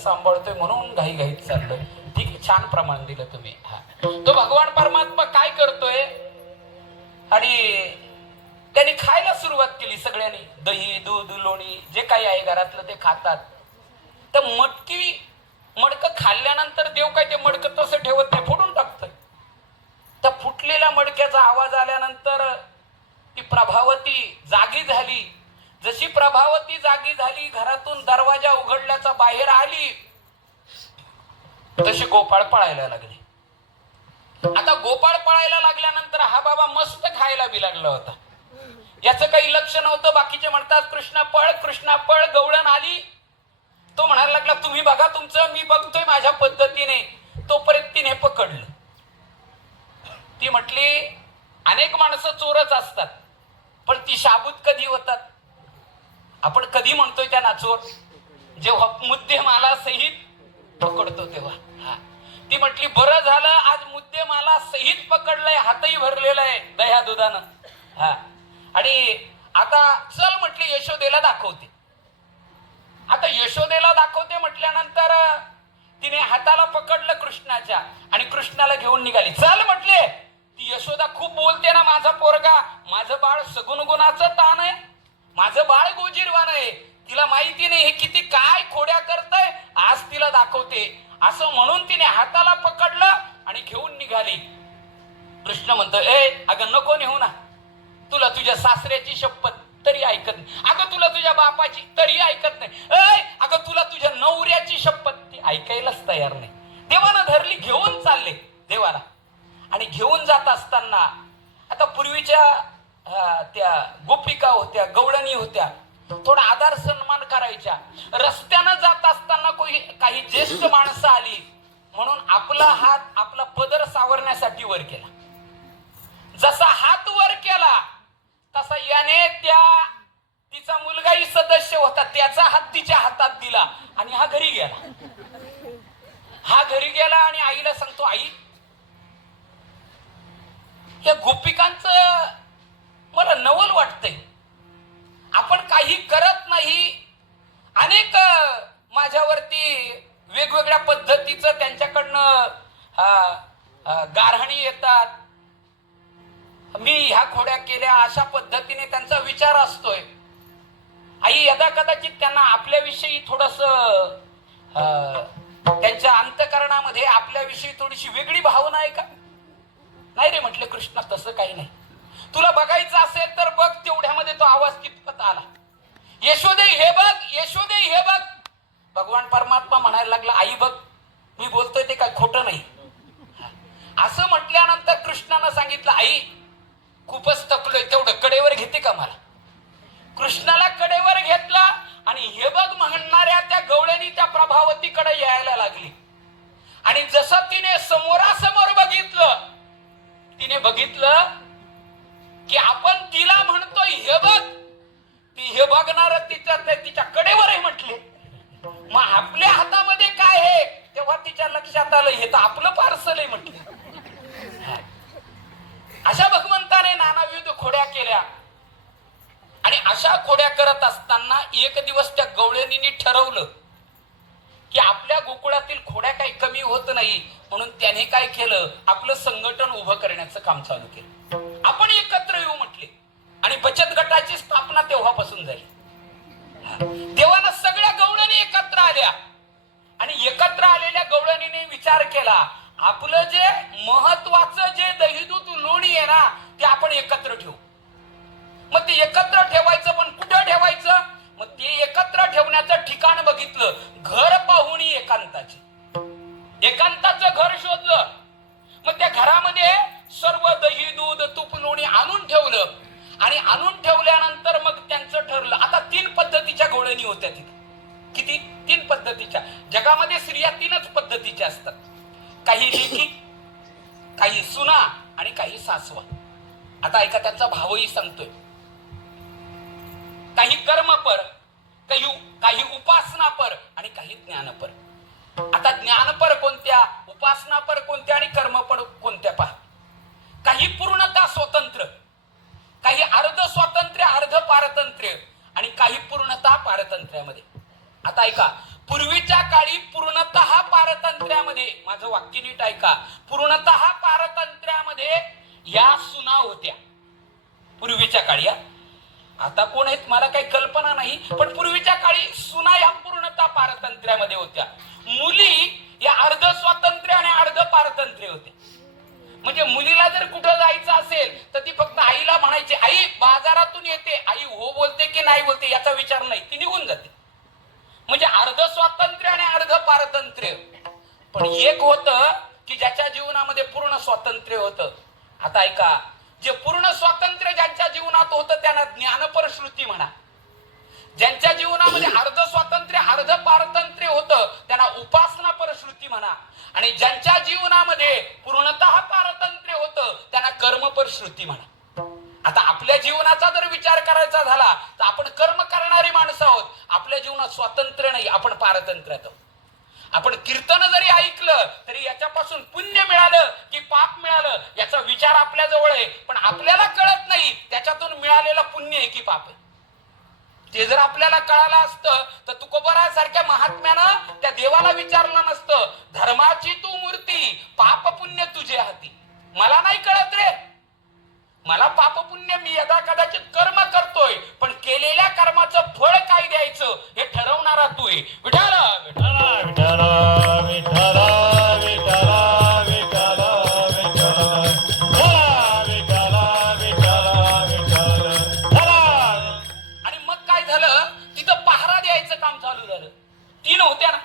सांभाळतोय म्हणून घाई घाईत चाललोय. ठीक आहे, छान प्रमाण दिलं तुम्ही. तो भगवान परमात्मा काय करतोय, आणि त्यांनी खायला सुरुवात केली. सगळ्यांनी दही दूध लोणी जे काही आहे घरातलं ते खातात. तर मडकं खाल्ल्यानंतर देव काय ते मडकं तसं ठेवत नाही, फोडून टाकतोय. फुटलेल्या मडक्याचा आवाज आल्यानंतर ती प्रभावती जागी झाली. जशी प्रभावती जागी झाली, घरातून दरवाजा उघडल्याचा बाहेर आली, तशी गोपाळ पळायला लागले. आता गोपाळ पळायला लागल्यानंतर हा बाबा मस्त खायला बी लागला होता. याचं काही लक्ष नव्हतं. बाकीचे म्हणतात कृष्णा पळ, गवळण आली. तो म्हणायला लागला तुम्ही बघा तुमचं, मी बघतोय माझ्या पद्धतीने. तोपर्यंत तिने पकडलं. ती म्हटली अनेक माणसं चोरच असतात, पण ती शाबूत कधी होतात? आपण कधी म्हणतोय त्यांना चोर? जेव्हा मुद्देमाला सहित पकडतो तेव्हा. हा, ती म्हटली बरं झालं आज मुद्देमाला सहित पकडलंय, हातही भरलेला आहे दह्या दुधानं. हा, आणि आता चल म्हटली यशोदेला दाखवते. आता यशोदेला दाखवते म्हटल्यानंतर तिने हाताला पकडलं कृष्णाच्या आणि कृष्णाला घेऊन निघाली. चल म्हटले. ती यशोदा खूप बोलते ना, माझा पोरगा, माझं बाळ सगुण गुणाचं ताण आहे, माझं बाळ गोजीरवान आहे. तिला माहिती नाही हे किती काय खोड्या करतय, आज तिला दाखवते असं म्हणून तिने हाताला पकडलं आणि घेऊन निघाली. कृष्ण म्हणतो अगं नको नेऊ ना, तुला तुझ्या सासऱ्याची शपथ तरी ऐकत नाही. अगं तुला तुझ्या बापाची तरी ऐकत नाही. अगं तुला तुझ्या नवऱ्याची शपथ, ती ऐकायलाच तयार नाही. देवानं धरली, घेऊन चालले देवाला. आणि घेऊन जात असताना आता पूर्वीच्या त्या गोपिका होत्या, गवळणी होत्या, थोडा आदर सन्मान करायच्या. रस्त्यानं जात असताना काही ज्येष्ठ माणसं आली म्हणून आपला हात, आपला पदर सावरण्यासाठी वर केला. जसा हात वर केला तसा याने तिचा मुलगाही सदस्य होता, त्याचा हात तिच्या हातात दिला आणि हा घरी गेला. हा घरी गेला आणि आईला सांगतो, आई या गोपिकांचं मला नवल वाटतंय. आपण काही करत नाही. अनेक माझ्यावरती वेगवेगळ्या पद्धतीचं त्यांच्याकडनं गारहाणी येतात. मी ह्या खोड्या केल्या अशा पद्धतीने त्यांचा विचार असतोय. आई यदा कदाचित त्यांना आपल्याविषयी थोडस त्यांच्या अंतःकरणामध्ये आपल्याविषयी थोडीशी वेगळी भावना आहे का? नाही रे म्हटले कृष्णा, तसं काही नाही. तुला बघायचं असेल तर बघ. तेवढ्यामध्ये तो आवाज कितपत आला, यशोदे हे बघ, यशोदे हे बघ. भगवान परमात्मा म्हणायला लागला, आई बघ मी बोलतोय ते काय खोटं नाही. असं म्हटल्यानंतर कृष्णानं सांगितलं, आई खूपच तकलोय, तेवढं कडेवर घेते का मला? कृष्णाला कडेवर घेतला आणि हे बघ म्हणणाऱ्या त्या गवळणी त्या प्रभावतीकडे यायला लागली. आणि जसं तिने समोरासमोर बघितलं, तिने बघितलं की आपण तिला म्हणतोय हे बघ, ती हे बघणार तिच्या कडेवर आहे म्हटले. मग आपल्या हातामध्ये काय आहे? तेव्हा तिच्या लक्षात आलं हे तर आपलं पार्सल आहे म्हटलं. अशा भगवंताने नानाविध खोड्या केल्या. आणि अशा खोड्या करत असताना एक दिवस त्या गवळणीने ठरवलं की आपल्या गोकुळातील खोड्या काही कमी होत नाही, म्हणून त्याने काय केलं, आपलं संघटन उभं करण्याचं काम चालू केलं. आपण एकत्र येऊ म्हटले आणि बचत गटाची स्थापना तेव्हापासून झाली. देवानं सगळ्या गवळणी एकत्र आल्या आणि एकत्र आलेल्या गवळणीने विचार केला, आपलं जे महत्वाचं जे दहीदूत लोणी आहे ना, ते आपण एकत्र ठेवू. मग ते एकत्र ठेवायचं, पण कुठं ठेवायचं? मग ते एकत्र ठेवण्याचं ठिकाण बघितलं, घर पाहुणी एकांताची. एकांताचं घर शोधलं. मग त्या घरामध्ये सर्व दही दूध तूप लोणी आणून ठेवलं आणि आणून ठेवल्यानंतर मग त्यांचं ठरलं. आता 3 पद्धतीच्या गवळणी होत्या तिथे. किती? 3 पद्धतीच्या. जगामध्ये स्त्रिया 3च पद्धतीच्या असतात. काही लेकी, काही सुना आणि काही सासवा. आता ऐका, त्यांचा भावही सांगतोय. काही कर्मपर, काही उपासनापर आणि काही ज्ञानपर. आता ज्ञानपर कोणत्या, उपासनापर कोणत्या आणि कर्मपर कोणत्या पहा. काही पूर्णता स्वतंत्र, काही अर्ध स्वातंत्र्य अर्ध पारतंत्र्य आणि काही पूर्णता पारतंत्र्यामध्ये. आता ऐका, पूर्वीच्या काळी पूर्णतः पारतंत्र्यामध्ये, माझं वाक्य नीट ऐका, पूर्णतः पारतंत्र्यामध्ये या सुना होत्या पूर्वीच्या काळी. आता कोण आहेत मला काही कल्पना नाही, पण पूर्वीच्या काळी सुना या पूर्णतः पारतंत्र्यामध्ये होत्या. मुली या अर्ध स्वातंत्र्य आणि अर्ध पारतंत्र्य होते. म्हणजे मुलीला जर कुठं जायचं असेल तर ती फक्त आईला म्हणायची, आई बाजारातून येते, आई हो बोलते की नाही बोलते याचा विचार नाही, ती निघून जाते. म्हणजे अर्ध स्वातंत्र्य आणि अर्ध पारतंत्र्य. पण एक होतं की ज्याच्या जीवनामध्ये पूर्ण स्वातंत्र्य होतं. आता ऐका, जे पूर्ण स्वातंत्र्य ज्यांच्या जीवनात होतं त्यांना ज्ञानपर श्रुती म्हणा. ज्यांच्या जीवनामध्ये अर्ध स्वातंत्र्य अर्ध पारतंत्र्य होतं त्यांना उपासना परश्रुती म्हणा. आणि ज्यांच्या जीवनामध्ये पूर्णतः पारतंत्र्य होतं त्यांना कर्मपर श्रुती म्हणा. आता आपल्या जीवनाचा जर विचार करायचा झाला तर आपण कर्म करणारी माणसं आहोत. आपल्या जीवनात स्वातंत्र्य नाही, आपण पारतंत्र्यात आहोत. आपण कीर्तन जरी ऐकलं तरी याच्यापासून पुण्य मिळालं की पाप मिळालं याचा विचार आपल्या जवळ आहे, पण आपल्याला कळत नाही त्याच्यातून मिळालेलं पुण्य आहे की पाप आहे. ते जर आपल्याला कळालं असतं तर तुकोबरासारख्या महात्म्यानं त्या देवाला विचारलं नसतं, धर्माची तू मूर्ती पाप पुण्य तुझे हाती. मला नाही कळत रे, मला पाप पुण्य मी यदा कदाचित कर्म करतोय, पण केलेल्या कर्माचं फळ काय द्यायचं हे ठरवणारा तू आहे. विठाल विठ्ठल विठ्ठल विठ्ठल विठ्ठल विठ्ठल विठ्ठल विठ्ठल विठ्ठल. आणि मग काय झालं, तिथं पहारा द्यायचं काम चालू झालं. 3 होत्या ना,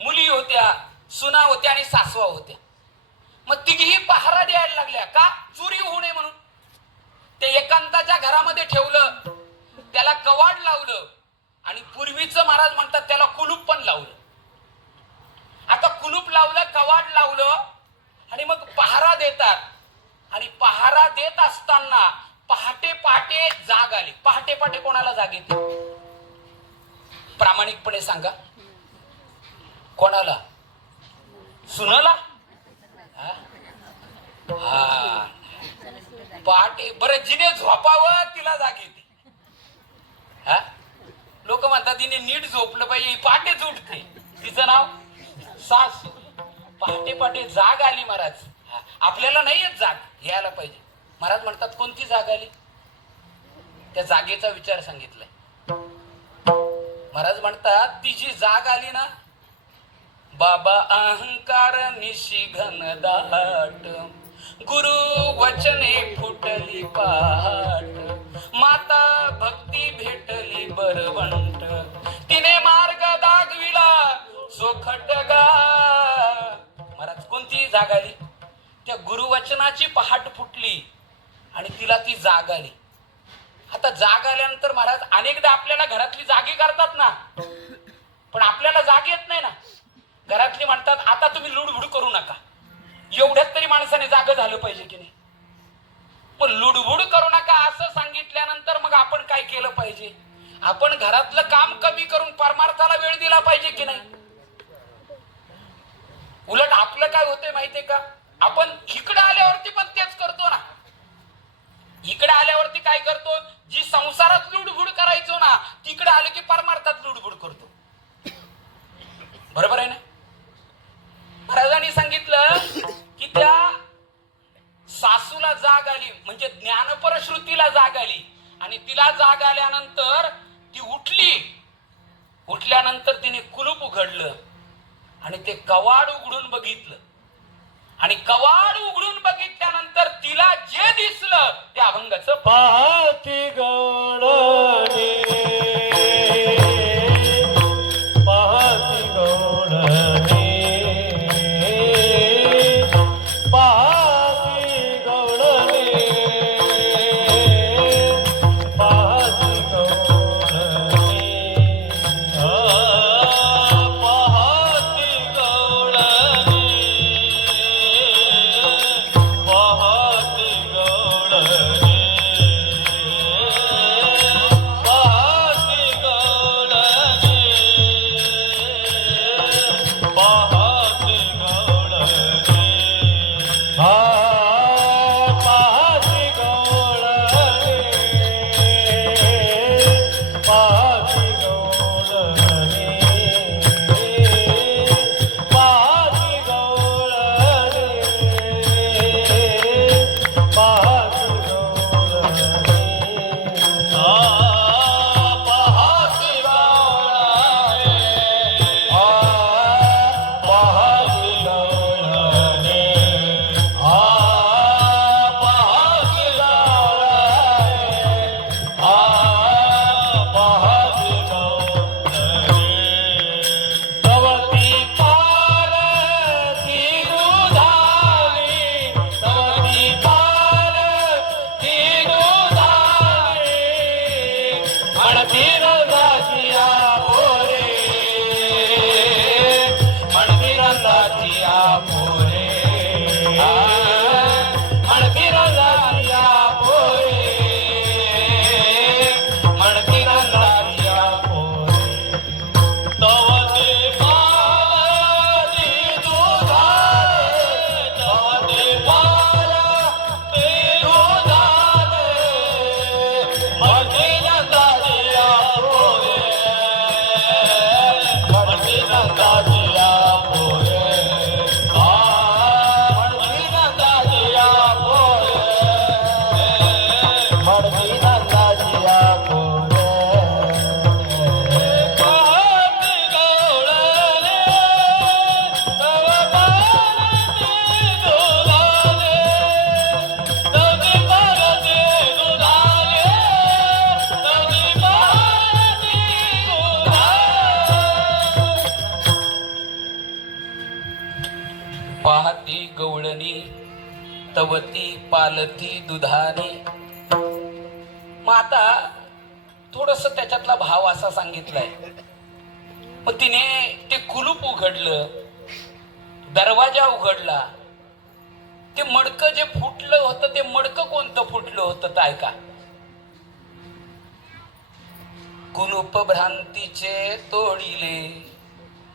मुली होत्या, सुना होत्या आणि सासवा होत्या. मग तिघी पहारा द्यायला लागल्या का, चोरी होऊ नये म्हणून. ते एकांताच्या घरामध्ये ठेवलं, त्याला कवाड लावलं आणि पूर्वीचं महाराज म्हणतात त्याला कुलूप पण लावलं. आता कुलूप लावलं, कवाड लावलं आणि मग पहारा देतात. आणि पहारा देत असताना पहाटे पहाटे जाग आली. पहाटे पहाटे कोणाला जाग येते प्रामाणिकपणे सांगा, कोणाला? सुनाला? हा पहाटे, बरं जिने झोपावं तिला जाग येते. हा लोक म्हणतात तिने नीट झोपलं पाहिजे, पहाटेच उठते. तिचं नाव सासू. पहाटे पहाटे जाग आली महाराज. आपल्याला नाही येत जाग, यायला पाहिजे. महाराज म्हणतात कोणती जाग आली, त्या जागेचा विचार सांगितलाय. महाराज म्हणतात ती जी जाग आली ना, बाबा अहंकार निशिघन दाट, गुरु वचने फुटली पाट, माता भक्ती भेटली बरवंट, तिने मार्ग दागविला सोखटगा. महाराज कोणती जाग आली, त्या गुरुवचनाची पहाट फुटली आणि तिला ती जाग आली. आता जाग आल्यानंतर महाराज अनेकदा आपल्याला घरातली जागी करतात ना, पण आपल्याला जाग येत नाही ना. घरातली म्हणतात आता तुम्ही लुडबुड करू नका, एवढ्यात तरी माणसाने जाग झालं पाहिजे की नाही. पण लुडबुड करू नका असं सांगितल्यानंतर मग आपण काय केलं पाहिजे, आपण घरातलं काम कमी करून परमार्थाला वेळ दिला पाहिजे की नाही. उलट आपलं काय होतंय माहितीये का, आपण इकडे आल्यावरती पण तेच करतो ना. इकडे आल्यावरती काय करतो, जी संसारात लुडबुड करायचो ना, तिकडे आले की परमार्थात लुडबुड करतो. बरोबर आहे ना. महाराजांनी सांगितलं की त्या सासूला जाग आली म्हणजे ज्ञानपर श्रुतीला जाग आली. आणि तिला जाग आल्यानंतर ती उठली. उठल्यानंतर तिने कुलूप उघडलं आणि ते कवाड उघडून बघितलं. आणि कवाड उघडून बघितल्यानंतर तिला जे दिसलं ते अभंगाचं पाहती गौडने, पाहती गौडने, पाहती गौडने, पाहती गौडने, पाहती गौडने, पाहती गौडने. तवती पालती दुधाने. मग आता थोडस त्याच्यातला भाव असा सांगितलाय. मग तिने ते कुलूप उघडलं, दरवाजा उघडला. ते मडकं जे फुटलं होतं ते मडकं कोणतं फुटलं होतं तर ऐका. कुलूप भ्रांतीचे तोडिले,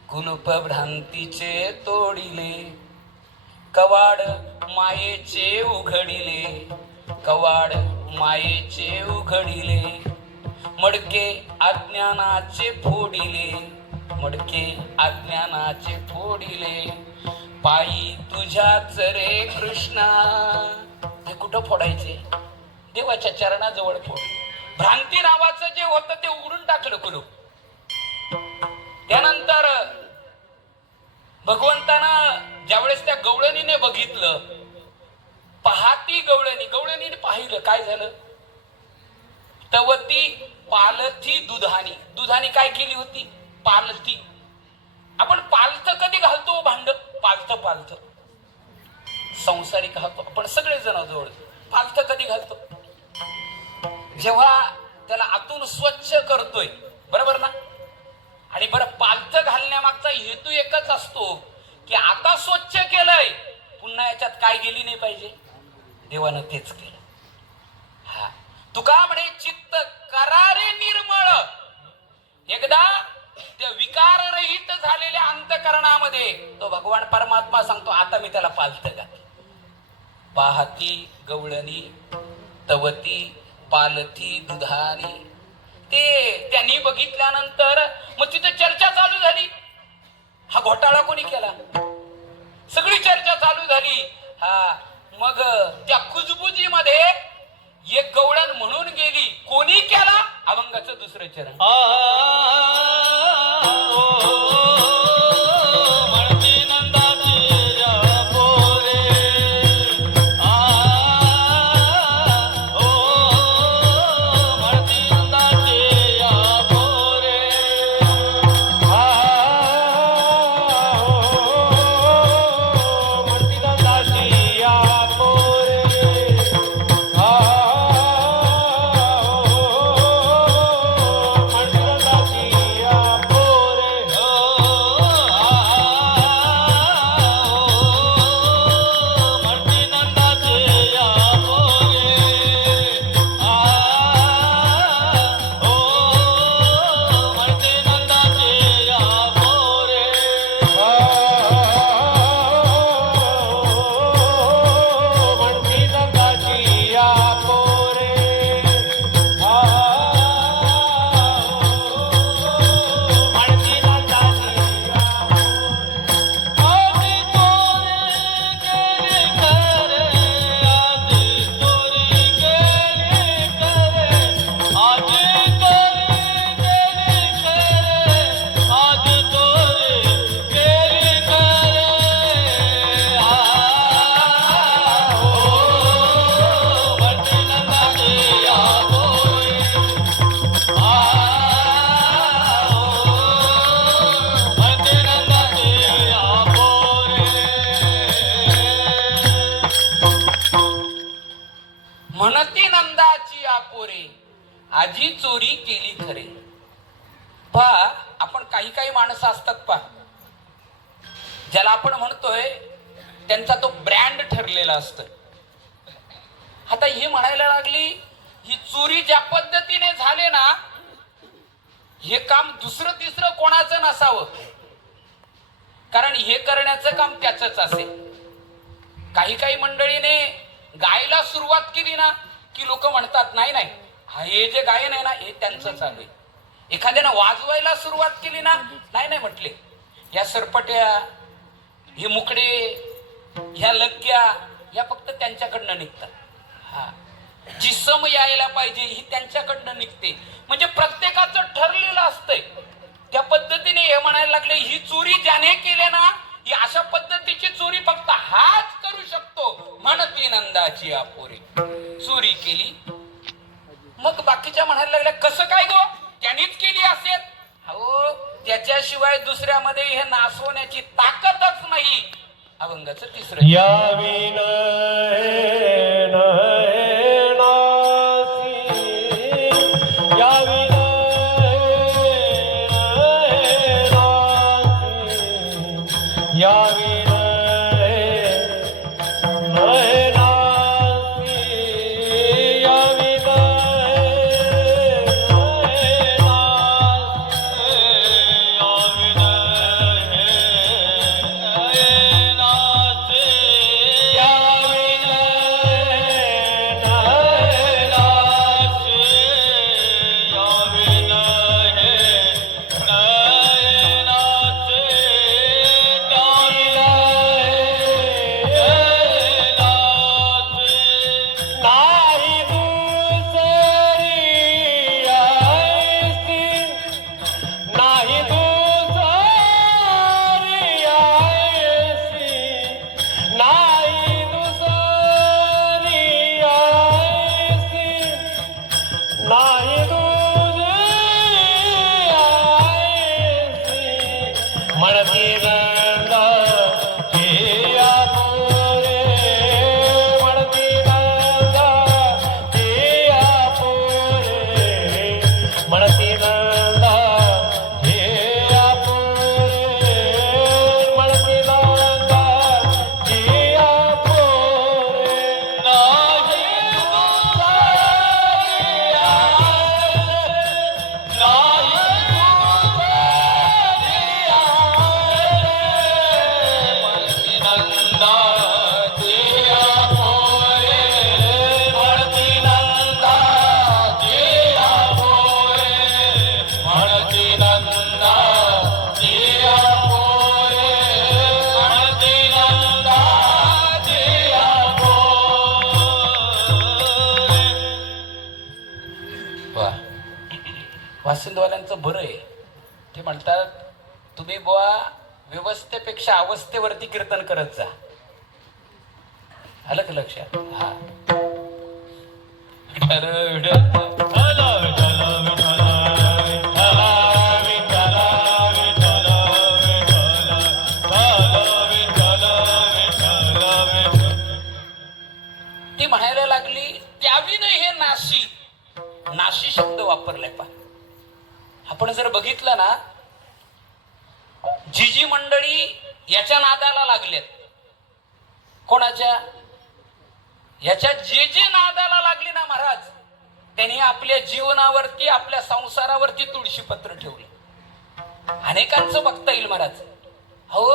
कुलूप भ्रांतीचे तोडिले, कवाड मायेचे उघडिले, कवाड मायेचे उघडिले, मडके अज्ञानाचे फोडिले, मडके अज्ञानाचे फोडिले, पायी तुझ्याच रे कृष्णा. हे कुठं फोडायचे? देवाच्या चरणाजवळ फोड. भ्रांती नावाचं जे होतं ते उघडून टाकलं कुलूप. त्यानंतर भगवंतानं ज्यावेळेस त्या गवळणीने बघितलं, पाहती गवळणी, गवळणीने पाहिलं काय झालं. तवती पालथी दुधानी. दुधानी काय केली होती? पालथी. आपण पालथ कधी घालतो? भांड पालथ पालथ संसारिक घालतो आपण सगळेजण जवळ. पालथ कधी घालतो? जेव्हा त्याला आतून स्वच्छ करतोय, बरोबर ना? आणि बरं, पालथ घालण्यामागचा हेतू एकच असतो की आता स्वच्छ केलंय, पुन्हा याच्यात काय गेली नाही पाहिजे. देवानं तेच केलं. हा, तुका म्हणे चित्त करारे निर्मळ. एकदा त्या विकाररहित झालेल्या अंतकरणामध्ये तो भगवान परमात्मा सांगतो, आता मी त्याला पालथ घाल. पाहती गवळणी तवती पालथी दुधानी. ते त्यांनी बघितल्यानंतर मग तिथे चर्चा चालू झाली. हा घोटाळा कोणी केला? सगळी चर्चा चालू झाली. हा, मग त्या कुजबुजीमध्ये एक गवळण म्हणून गेली. कोणी केला? अभंगाचं दुसरं चरण. म्हणती नंदाची या पोरे, म्हणती नंदाची या पोरे, म्हणती नंदाची या पोरे, म्हणती नंदाची आपोरे, आजी चोरी केली खरे. पहा, आपण काही काही माणसं असतात पहा, ज्याला आपण म्हणतोय त्यांचा तो ब्रँड ठरलेला असतो. आता ही म्हणायला लागली, ही चोरी ज्या पद्धतीने झाले ना, हे काम दुसरं तिसरं कोणाचं नसावं, कारण हे करण्याचं काम त्याचंच असेल. काही काही मंडळीने गायला सुरुवात केली ना की लोक म्हणतात नाही नाही, हे जे गायन आहे ना हे त्यांचं चालू आहे. एखाद्यानं वाजवायला सुरुवात केली ना, नाही नाही म्हटले, या सरपट्या, हे मुकडे, ह्या लग्या, या फक्त त्यांच्याकडनं निघतात. हा, जी सम यायला पाहिजे ही त्यांच्याकडनं निघते. म्हणजे प्रत्येकाचं ठरलेलं असतंय. त्या पद्धतीने हे म्हणायला लागले, ही चोरी ज्याने केली ना, ही अशा पद्धतीची चोरी फक्त हाच करू शकतो. म्हणती नंदाची आपोरी चोरी केली. मग बाकीच्या म्हणायला लागल्या, कसं काय गो, त्यांनीच केली असेल. हो, त्याच्याशिवाय दुसऱ्यामध्ये हे नासवण्याची ताकदच नाही. अभंगाचं तिसरं याविन वासिंदवाल्यांचं बरं आहे. ते म्हणतात तुम्ही बुवा व्यवस्थेपेक्षा अवस्थेवरती कीर्तन करत जा. आलं का लक्षात? हा ती म्हणायला लागली त्याविन हे नाशी. नाशी शब्द वापरलाय पा. आपण जर बघितलं ना, जी मंडळी याच्या नादाला लागलेत, कोणाच्या? याच्या जे नादाला लागले ना महाराज, त्यांनी आपल्या जीवनावरती आपल्या संसारावरती तुळशीपत्र ठेवलं. अनेकांचं बघता येईल महाराज. हो,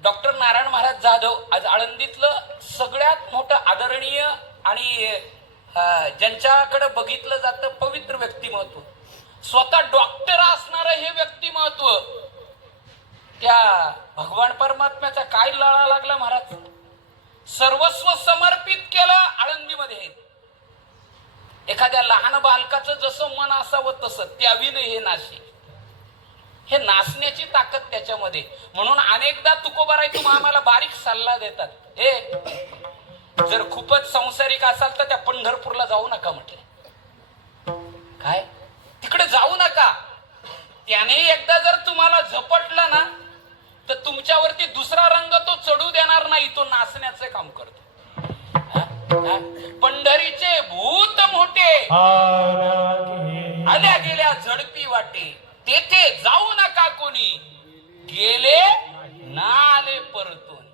डॉक्टर नारायण महाराज जाधव आज आळंदीतलं सगळ्यात मोठं आदरणीय आणि ज्यांच्याकडे बघितलं जातं पवित्र व्यक्तिमत्व, स्वतः डॉक्टर असणारं हे व्यक्तिमत्व, त्या भगवान परमात्म्याचा काय लळा लागला महाराज. सर्वस्व समर्पित केलं आळंदीमध्ये. एखाद्या लहान बालकाचं जसं मन असावं तसं त्याविन हे नाशी. हे नाचण्याची ताकद त्याच्यामध्ये. म्हणून अनेकदा तुकोबाराय तुम्हा आम्हाला बारीक सल्ला देतात, हे जर खूपच संसारिक असाल तर त्या पंढरपूरला जाऊ नका म्हटलं. काय तिकडे जाऊ नका. त्याने एकदा जर तुम्हाला झपटलं ना तर तुमच्यावरती दुसरा रंग तो चढू देणार नाही. तो नाचण्याचं काम करतो. पंढरीचे भूत मोठे आल्या गेल्या झडपी वाटे, तेथे जाऊ नका कोणी, गेले ना आले परतून.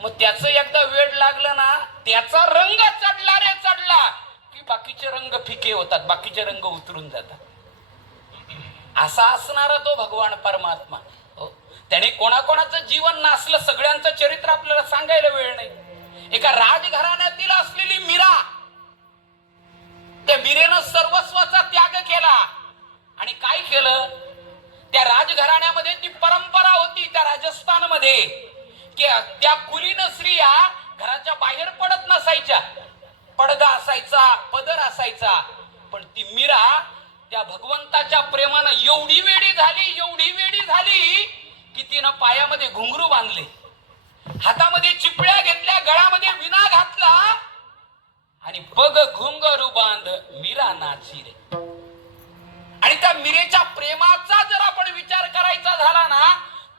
मग त्याचं एकदा वेळ लागलं ना, त्याचा रंग चढला रे चढला की बाकीचे रंग फिके होतात, बाकीचे रंग उतरून जातात. असा असणारा तो भगवान परमात्मा. त्याने कोणाकोणाचं जीवन नासलं, सगळ्यांचं चरित्र आपल्याला सांगायला वेळ नाही. एका राजघराण्यातील असलेली मीरा, त्या मीरेनं सर्वस्वाचा त्याग केला. आणि काय केलं, त्या राजघराण्यामध्ये ती परंपरा होती त्या राजस्थानमध्ये की त्या कुलीन स्त्रिया घराच्या बाहेर पडत नसायच्या. पडदा असायचा, पदर असायचा. पण ती मीरा त्या भगवंताच्या प्रेमानं एवढी वेडी झाली की तिनं पायामध्ये घुंगरू बांधले, हातामध्ये चिपळ्या घेतल्या, गळ्यामध्ये विणा घातला आणि बघ घुंगरू बांध मीरा नाची रे. आणि त्या मीरेच्या प्रेमाचा जर आपण विचार करायचा झाला ना,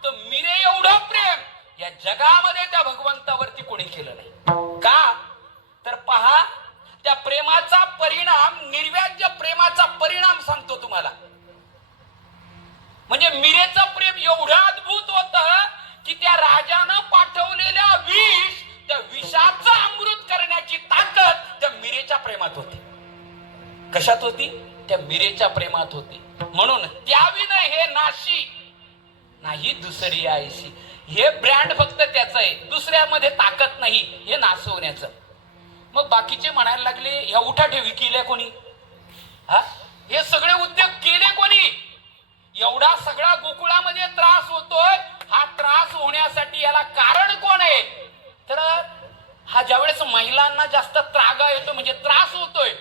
तर मीरे एवढं प्रेम या जगामध्ये त्या भगवंतावरती कोणी केलं नाही. का तर पहा, त्या प्रेमाचा परिणाम, निर्व्याज्य प्रेमाचा परिणाम सांगतो तुम्हाला. म्हणजे मीरेचं प्रेम एवढं अद्भुत होतं की त्या राजानं पाठवलेल्या विष, त्या विषाचं अमृत करण्याची ताकद त्या मीरेच्या प्रेमात होती. कशात होती? त्या मीरेच्या प्रेमात होती. म्हणून त्याविन हे नाशी नाही दुसरी आयशी. हे ब्रँड फक्त त्याचं आहे, दुसऱ्यामध्ये ताकद नाही हे नासवण्याचं. मग बाकीचे म्हणायला लागले ह्या उठाठेवी केल्या कोणी? हा, हे सगळे उद्योग केले कोणी? एवढा सगळा गोकुळामध्ये त्रास होतोय, हा त्रास होण्यासाठी याला कारण कोण आहे? तर हा ज्यावेळेस महिलांना जास्त त्रागा येतो, म्हणजे त्रास होतोय,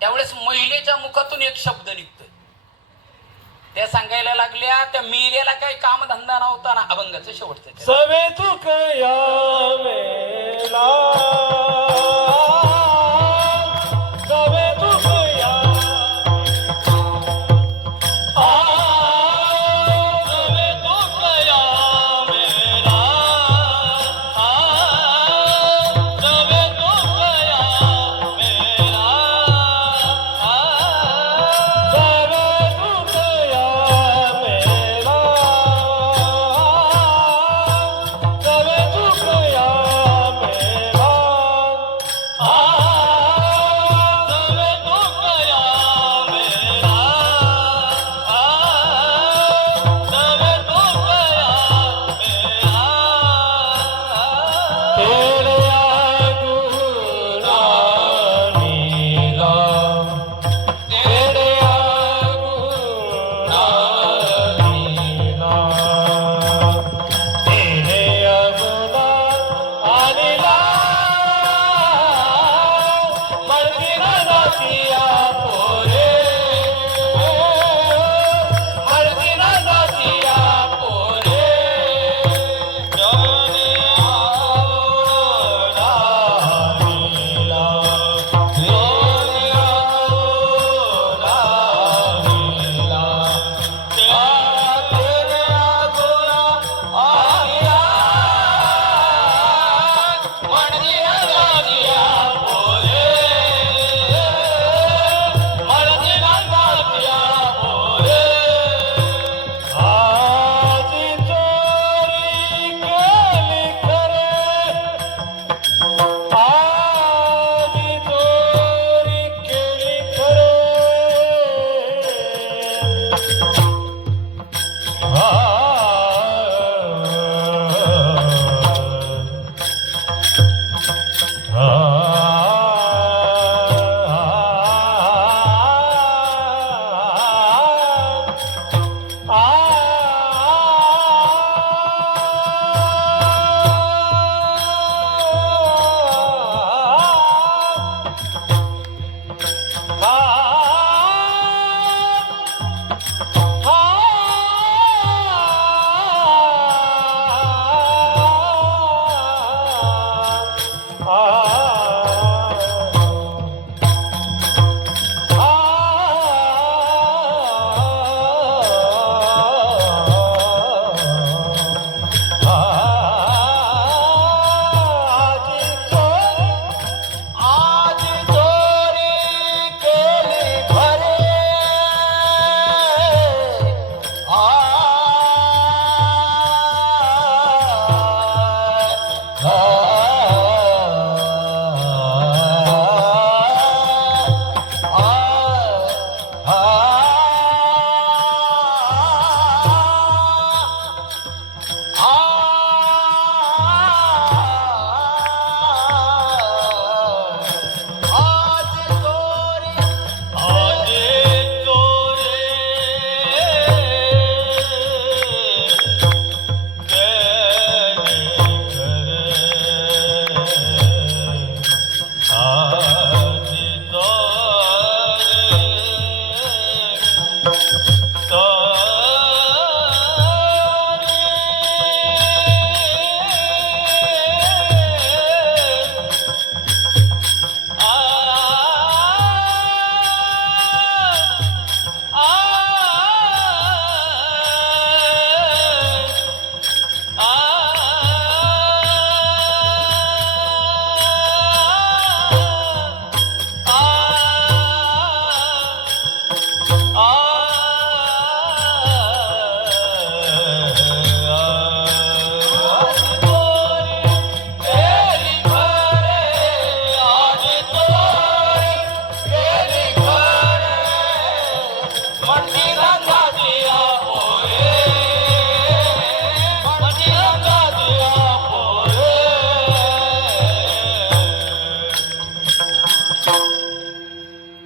त्यावेळेस महिलेच्या मुखातून एक शब्द निघतोय. त्या सांगायला लागल्या त्या मिलेला काही कामधंदा नव्हता ना. अभंगाचं शेवटचं सवे तुक या मेला सवे तुक या सवे तुक या मेला सवे तुक या मेला सवे तुक या मेला सवे तुक या मेला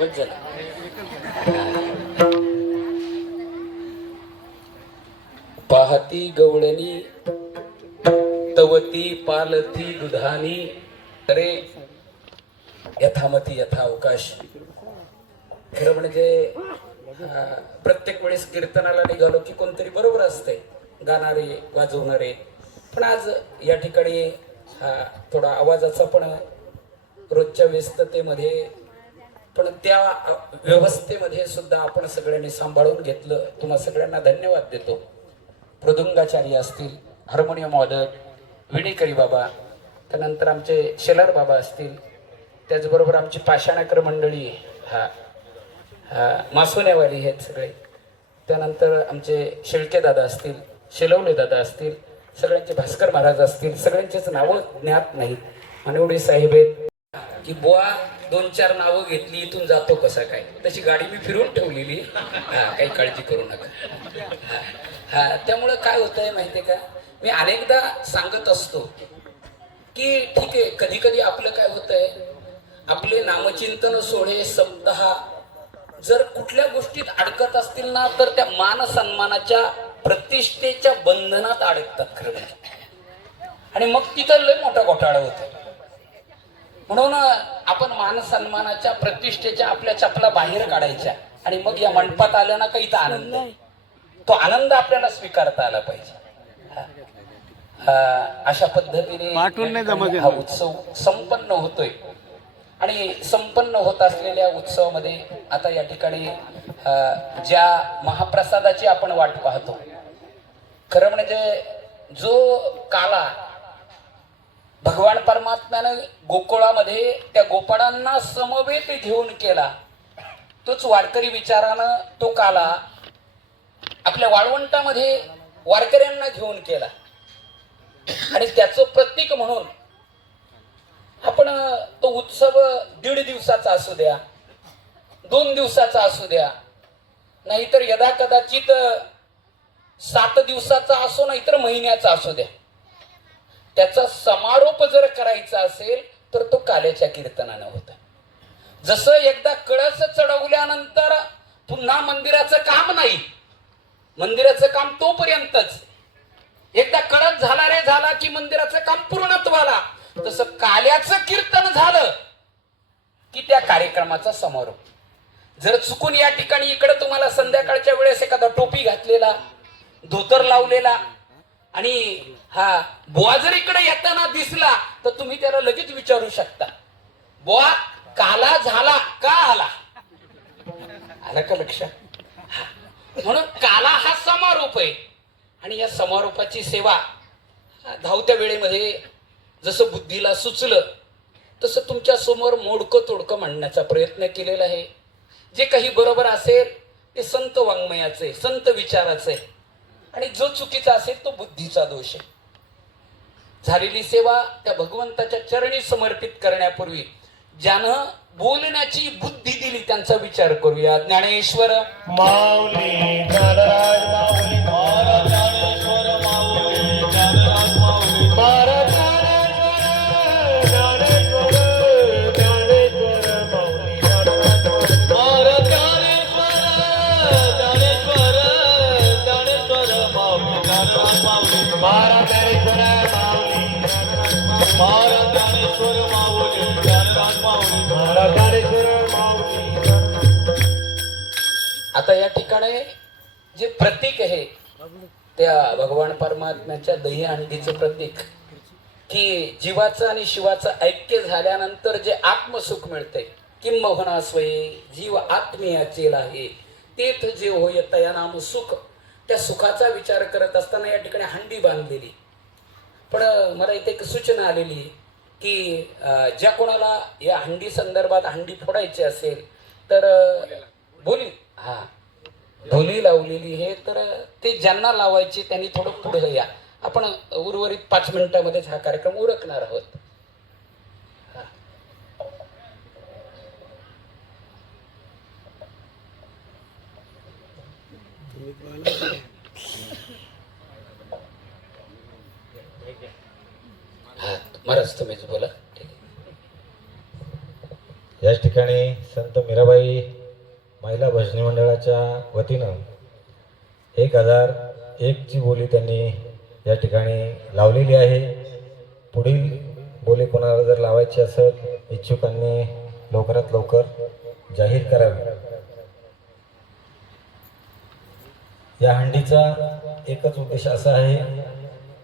बस झालं. पाहती गवळणी तवती पालती दुधानी अरे यथामती यथावकाश. खरं म्हणजे प्रत्येक वेळेस कीर्तनाला निघालो की कोणतरी बरोबर असते, गाणारे वाजवणारे. पण आज या ठिकाणी थोडा आवाजाचा पण रोजच्या व्यस्ततेमध्ये पण त्या व्यवस्थेमध्ये सुद्धा आपण सगळ्यांनी सांभाळून घेतलं. तुम्हा सगळ्यांना धन्यवाद देतो. मृदुंगाचार्य असतील, हार्मोनियम वादक विणेकरी बाबा, त्यानंतर आमचे शेलार बाबा असतील, त्याचबरोबर आमची पाषाणकर मंडळी, मासोनेवाली आहेत सगळे, त्यानंतर आमचे शेळके दादा असतील, शेलवले दादा असतील, सगळ्यांचे भास्कर महाराज असतील, सगळ्यांचेच नावं ज्ञात नाहीत. मानवडे साहेब आहेत की बुवा 2-4 नावं घेतली इथून जातो कसा काय, तशी गाडी मी फिरवून ठेवलेली. काही काळजी करू नका. त्यामुळं काय होतंय माहितीये का, मी अनेकदा सांगत असतो की ठीक आहे, कधी कधी आपलं काय होतंय, आपले नामचिंतन सोहळे सप्ताह जर कुठल्या गोष्टीत अडकत असतील ना, तर त्या मान सन्मानाच्या प्रतिष्ठेच्या बंधनात अडकतात खरं म्हणजे. आणि मग तिथं लय मोठा घोटाळा होतो. म्हणून आपण मान सन्मानाच्या प्रतिष्ठेच्या आपल्या चपला बाहेर काढायच्या आणि मग या मंडपात आल्या ना काही आनंद, तो आनंद आपल्याला स्वीकारता आला पाहिजे. अशा पद्धतीने हा उत्सव संपन्न होतोय. आणि संपन्न होत असलेल्या उत्सवामध्ये आता या ठिकाणी ज्या महाप्रसादाची आपण वाट पाहतो, खरं म्हणजे जो काला भगवान परमात्म्यानं गोकुळामध्ये त्या गोपाळांना समवेत घेऊन केला, तोच वारकरी विचारानं तो काला आपल्या वाळवंटामध्ये वारकऱ्यांना घेऊन केला. आणि त्याचं प्रतीक म्हणून आपण तो उत्सव 1.5 दिवसाचा असू द्या, 2 दिवसाचा असू द्या, नाहीतर यदा कदाचित 7 दिवसाचा असो, नाहीतर महिन्याचा असू द्या, त्याचा समारोप जर करायचा असेल तर तो काल्याच्या कीर्तनानं होता. जसं एकदा कळस चढवल्यानंतर पुन्हा मंदिराचं काम नाही, मंदिराचं काम तोपर्यंतच. एकदा कळस झाला रे झाला की मंदिराचं काम पूर्णत्वाला, तसं काल्याचं कीर्तन झालं की त्या कार्यक्रमाचा समारोप. जर चुकून या ठिकाणी इकडे तुम्हाला संध्याकाळच्या वेळेस एखादा टोपी घातलेला, धोतर लावलेला आणि बुवा जर इकडे येताना दिसला तर तुम्ही त्याला लगेच विचारू शकता, बुवा काला झाला का आला? आला का लक्षात? म्हणून काला हा समारोप आहे. आणि या समारोपाची सेवा धावत्या वेळेमध्ये जसं बुद्धीला सुचलं तसं तुमच्या समोर मोडकं तोडकं मांडण्याचा प्रयत्न केलेला आहे. जे काही बरोबर असेल ते संत वाङ्मयाचे, संत विचाराचे, आणि जो चुकीचा असेल तो बुद्धीचा दोष आहे. झालेली सेवा त्या भगवंताच्या चरणी समर्पित करण्यापूर्वी ज्यानं बोलण्याची बुद्धी दिली त्यांचा विचार करूया. ज्ञानेश्वर माऊली ज्ञानराज माऊली महाराज ज्ञानेश्वर माऊली ज्ञानराज माऊली महाराज ज्ञानेश्वर ज्ञानेश्वर माऊली ज्ञानराज महाराज ज्ञानेश्वर ज्ञानेश्वर ज्ञानेश्वर माऊली ज्ञानराज माऊली महाराज ज्ञानेश्वर माऊली महाराज ज्ञानेश्वर माऊली ज्ञानराज माऊली महाराज ज्ञानेश्वर माऊली. आता या ठिकाणी जे प्रतीक आहे त्या भगवान परमात्म्याच्या दहीहंडीचं प्रतीक, की जीवाचं आणि शिवाचं ऐक्य झाल्यानंतर जे आत्मसुख मिळतंय, किंबहुना स्वये जीव आत्मीयाचेल आहे तेथ जे होय तया नाम सुख. त्या सुखाचा विचार करत असताना या ठिकाणी हंडी बांधलेली. पण मला इथे एक सूचना आलेली की ज्या कोणाला या हंडी संदर्भात हंडी फोडायची असेल तर बोली ढोली लावलेली आहे, तर ते ज्यांना लावायचे त्यांनी थोडं पुढे या. आपण उर्वरित 5 मिनिटांमध्येच हा कार्यक्रम उरकणार आहोत. महाराज तुम्हीच बोला. ठीक आहे. याच ठिकाणी ठिकाणी संत मीराबाई महिला भजनी मंडळाच्या वतीनं 1001 ची बोली त्यांनी या ठिकाणी लावलेली आहे. पुढील बोली कोणाला जर लावायची असेल इच्छुकांनी लवकरात लवकर जाहीर करावी. या हंडीचा एकच उद्देश असा आहे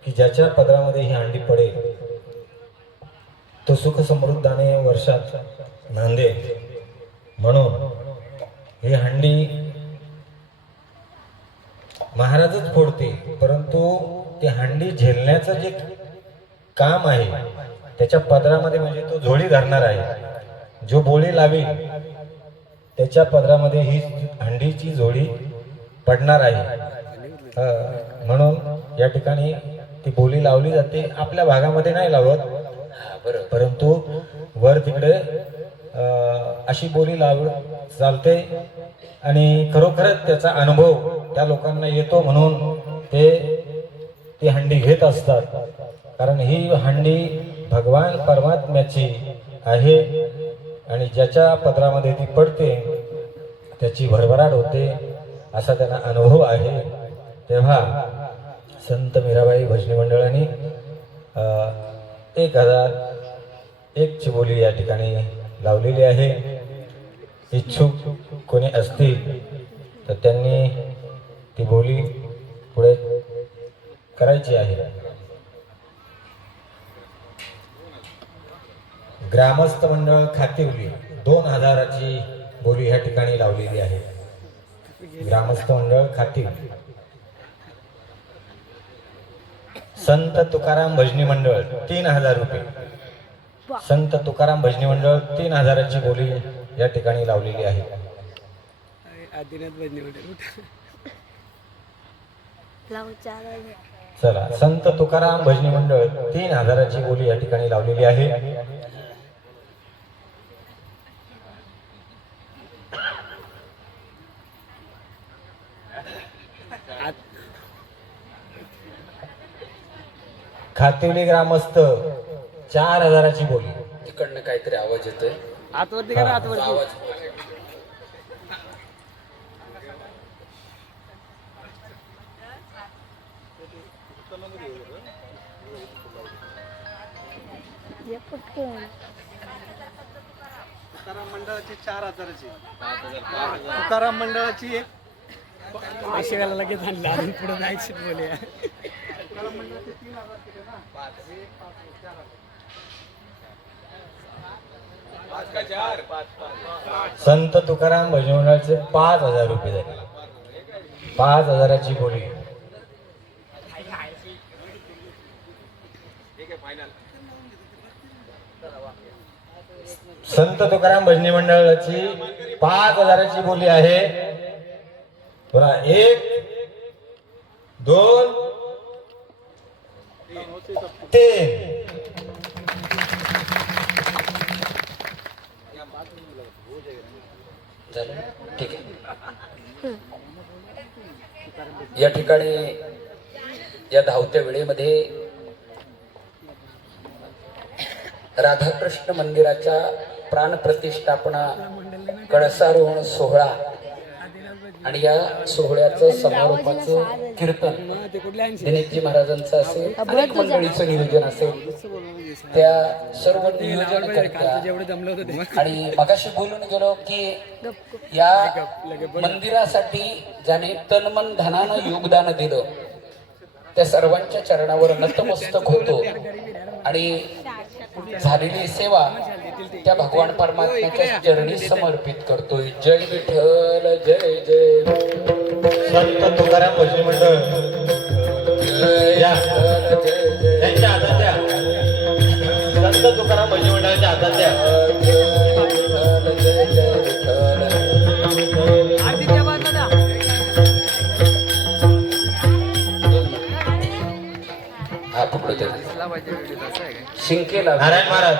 की ज्याच्या पदरामध्ये ही हंडी पडेल तो सुख समृद्धाने वर्षात नांदेल. म्हणून ही हंडी महाराजच फोडते, परंतु ती हंडी झेलण्याचं जे काम आहे त्याच्या पदरामध्ये म्हणजे तो झोळी धरणार आहे. जो बोली लावेल त्याच्या पदरामध्ये ही हंडीची झोळी पडणार आहे. म्हणून या ठिकाणी ती बोली लावली जाते. आपल्या भागामध्ये नाही लावत, परंतु वर तिकडे अशी बोली चालते आणि खरोखरच त्याचा अनुभव त्या लोकांना येतो म्हणून ती हंडी घेत असतात. कारण ही हंडी भगवान परमात्म्याची आहे आणि ज्याच्या पदरामध्ये ती पडते त्याची भरभराट होते असा त्यांना अनुभव आहे. तेव्हा संत मीराबाई भजनी मंडळाने 1001 ची बोली या ठिकाणी लावलेली आहे. इच्छुक कोणी असतील तर त्यांनी ती बोली पुढे करायची आहे. ग्रामस्थ मंडळ खातिवली 2000 ची बोली ह्या ठिकाणी लावलेली आहे. ग्रामस्थ मंडळ खातिवली. संत तुकाराम भजनी मंडळ 3000 रुपये. संत तुकाराम भजनी मंडळ 3000 ची बोली या ठिकाणी लावलेली आहे. चला, संत तुकाराम भजनी मंडळ 3000 ची बोली या ठिकाणी लावलेली आहे. खातिवली ग्रामस्थ 4000 ची बोली. तिकडनं काहीतरी आवाज येतोय. आतवरती करा, आतवरती. आवाज तुकाराम मंडळाची 4000 ची. तुकाराम मंडळाची एक पैसे घालायला लगेच आणलं आणि पुढे जायची बोले. तुकाराम मंडळाची 3000 ची ना. संत तुकाराम भजनी मंडळाचे 5000 रुपये झाले. 5000 ची बोली. संत तुकाराम भजनी मंडळाची 5000 ची बोली आहे. बघा, 1 2 3. झालं, ठीक आहे. या ठिकाणी या धावत्या वेळेमध्ये राधाकृष्ण मंदिराच्या प्राणप्रतिष्ठापना कळसारोहण सोहळा आणि या सोहळ्याचं समारोपाचं कीर्तन दिनेशजी महाराजांचं असेल, अनेक मंडळीचं नियोजन असेल. त्या सर्व नियोजन करता आणि मगाशी बोलून गेलो की या मंदिरासाठी ज्याने तनमन धनानं योगदान दिलं त्या सर्वांच्या चरणावर नतमस्तक होतो आणि झालेली सेवा त्या भगवान परमात्म्याच्या चरणी समर्पित करतोय. जय विठ्ठल जय जय. संत तुकाराम भजनी मंडळ जय विठ्ठल जय जय. त्यांच्या हातात द्या. संत तुकाराम भजनी मंडळाच्या हातात द्या. जय विठ्ठल जय जय विठ्ठल. आरतीच्या बाजूला द्या. हा पकडतो शिंकेला नारायण महाराज,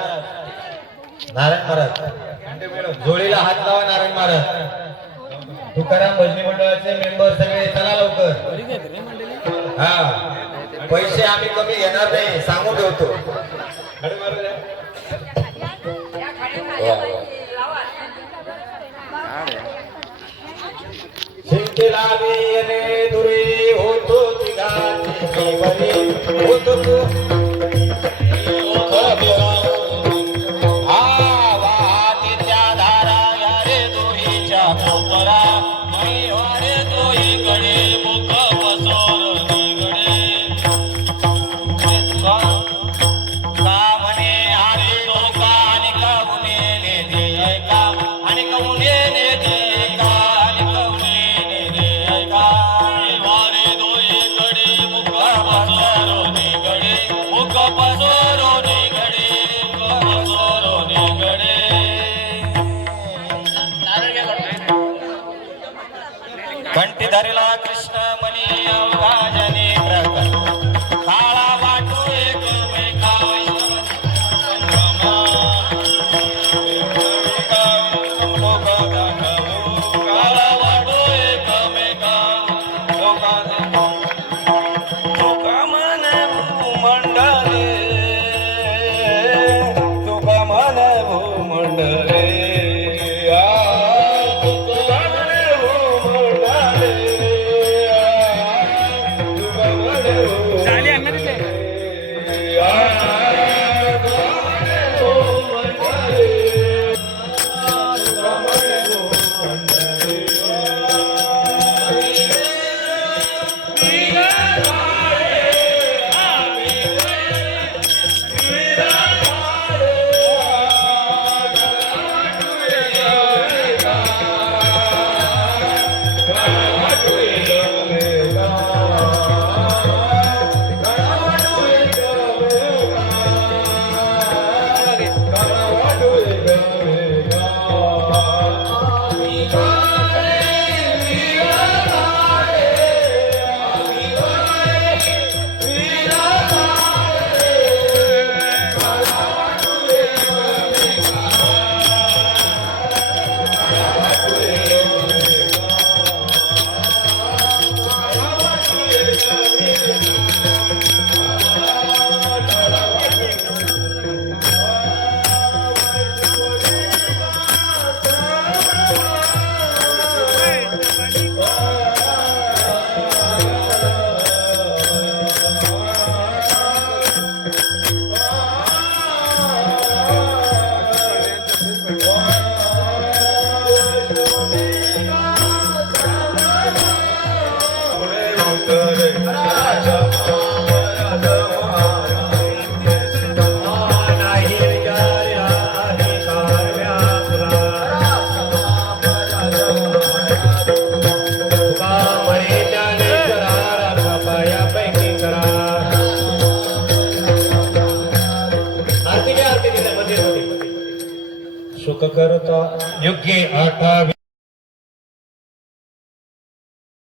नारायण महाराज जोडीला हात लावा. नारायण महाराज, तुकाराम भजनी मंडळाचे मेंबर सगळे चला लवकर. हा, पैसे आम्ही कमी घेणार नाही, सांगून ठेवतो. वा वा. पाणीवरी उतरू वाहतीच्या धारा या रे दोहीच्या कोपरा मी वारे दोहीकडे मुख पसोर निगडे का म्हणे अरे डोका आणि कवने नेते ऐका आणि कवने नेते ऐका आणि कवने नेते ऐका वारे दोहीकडे मुख पसोर निगडे मुख पसोर निगडे मुख पसोर निगडे कंठी धरला कृष्ण मनी अवघाजने प्रकट काळा वाटो एकमेका काळा वाटो एकमेका तुका म्हणे भूमंडले तुका म्हणे भूमंडले तुका म्हणे भूमंडले तुका म्हणे झाली आणणार ते सुख करता योग्य 8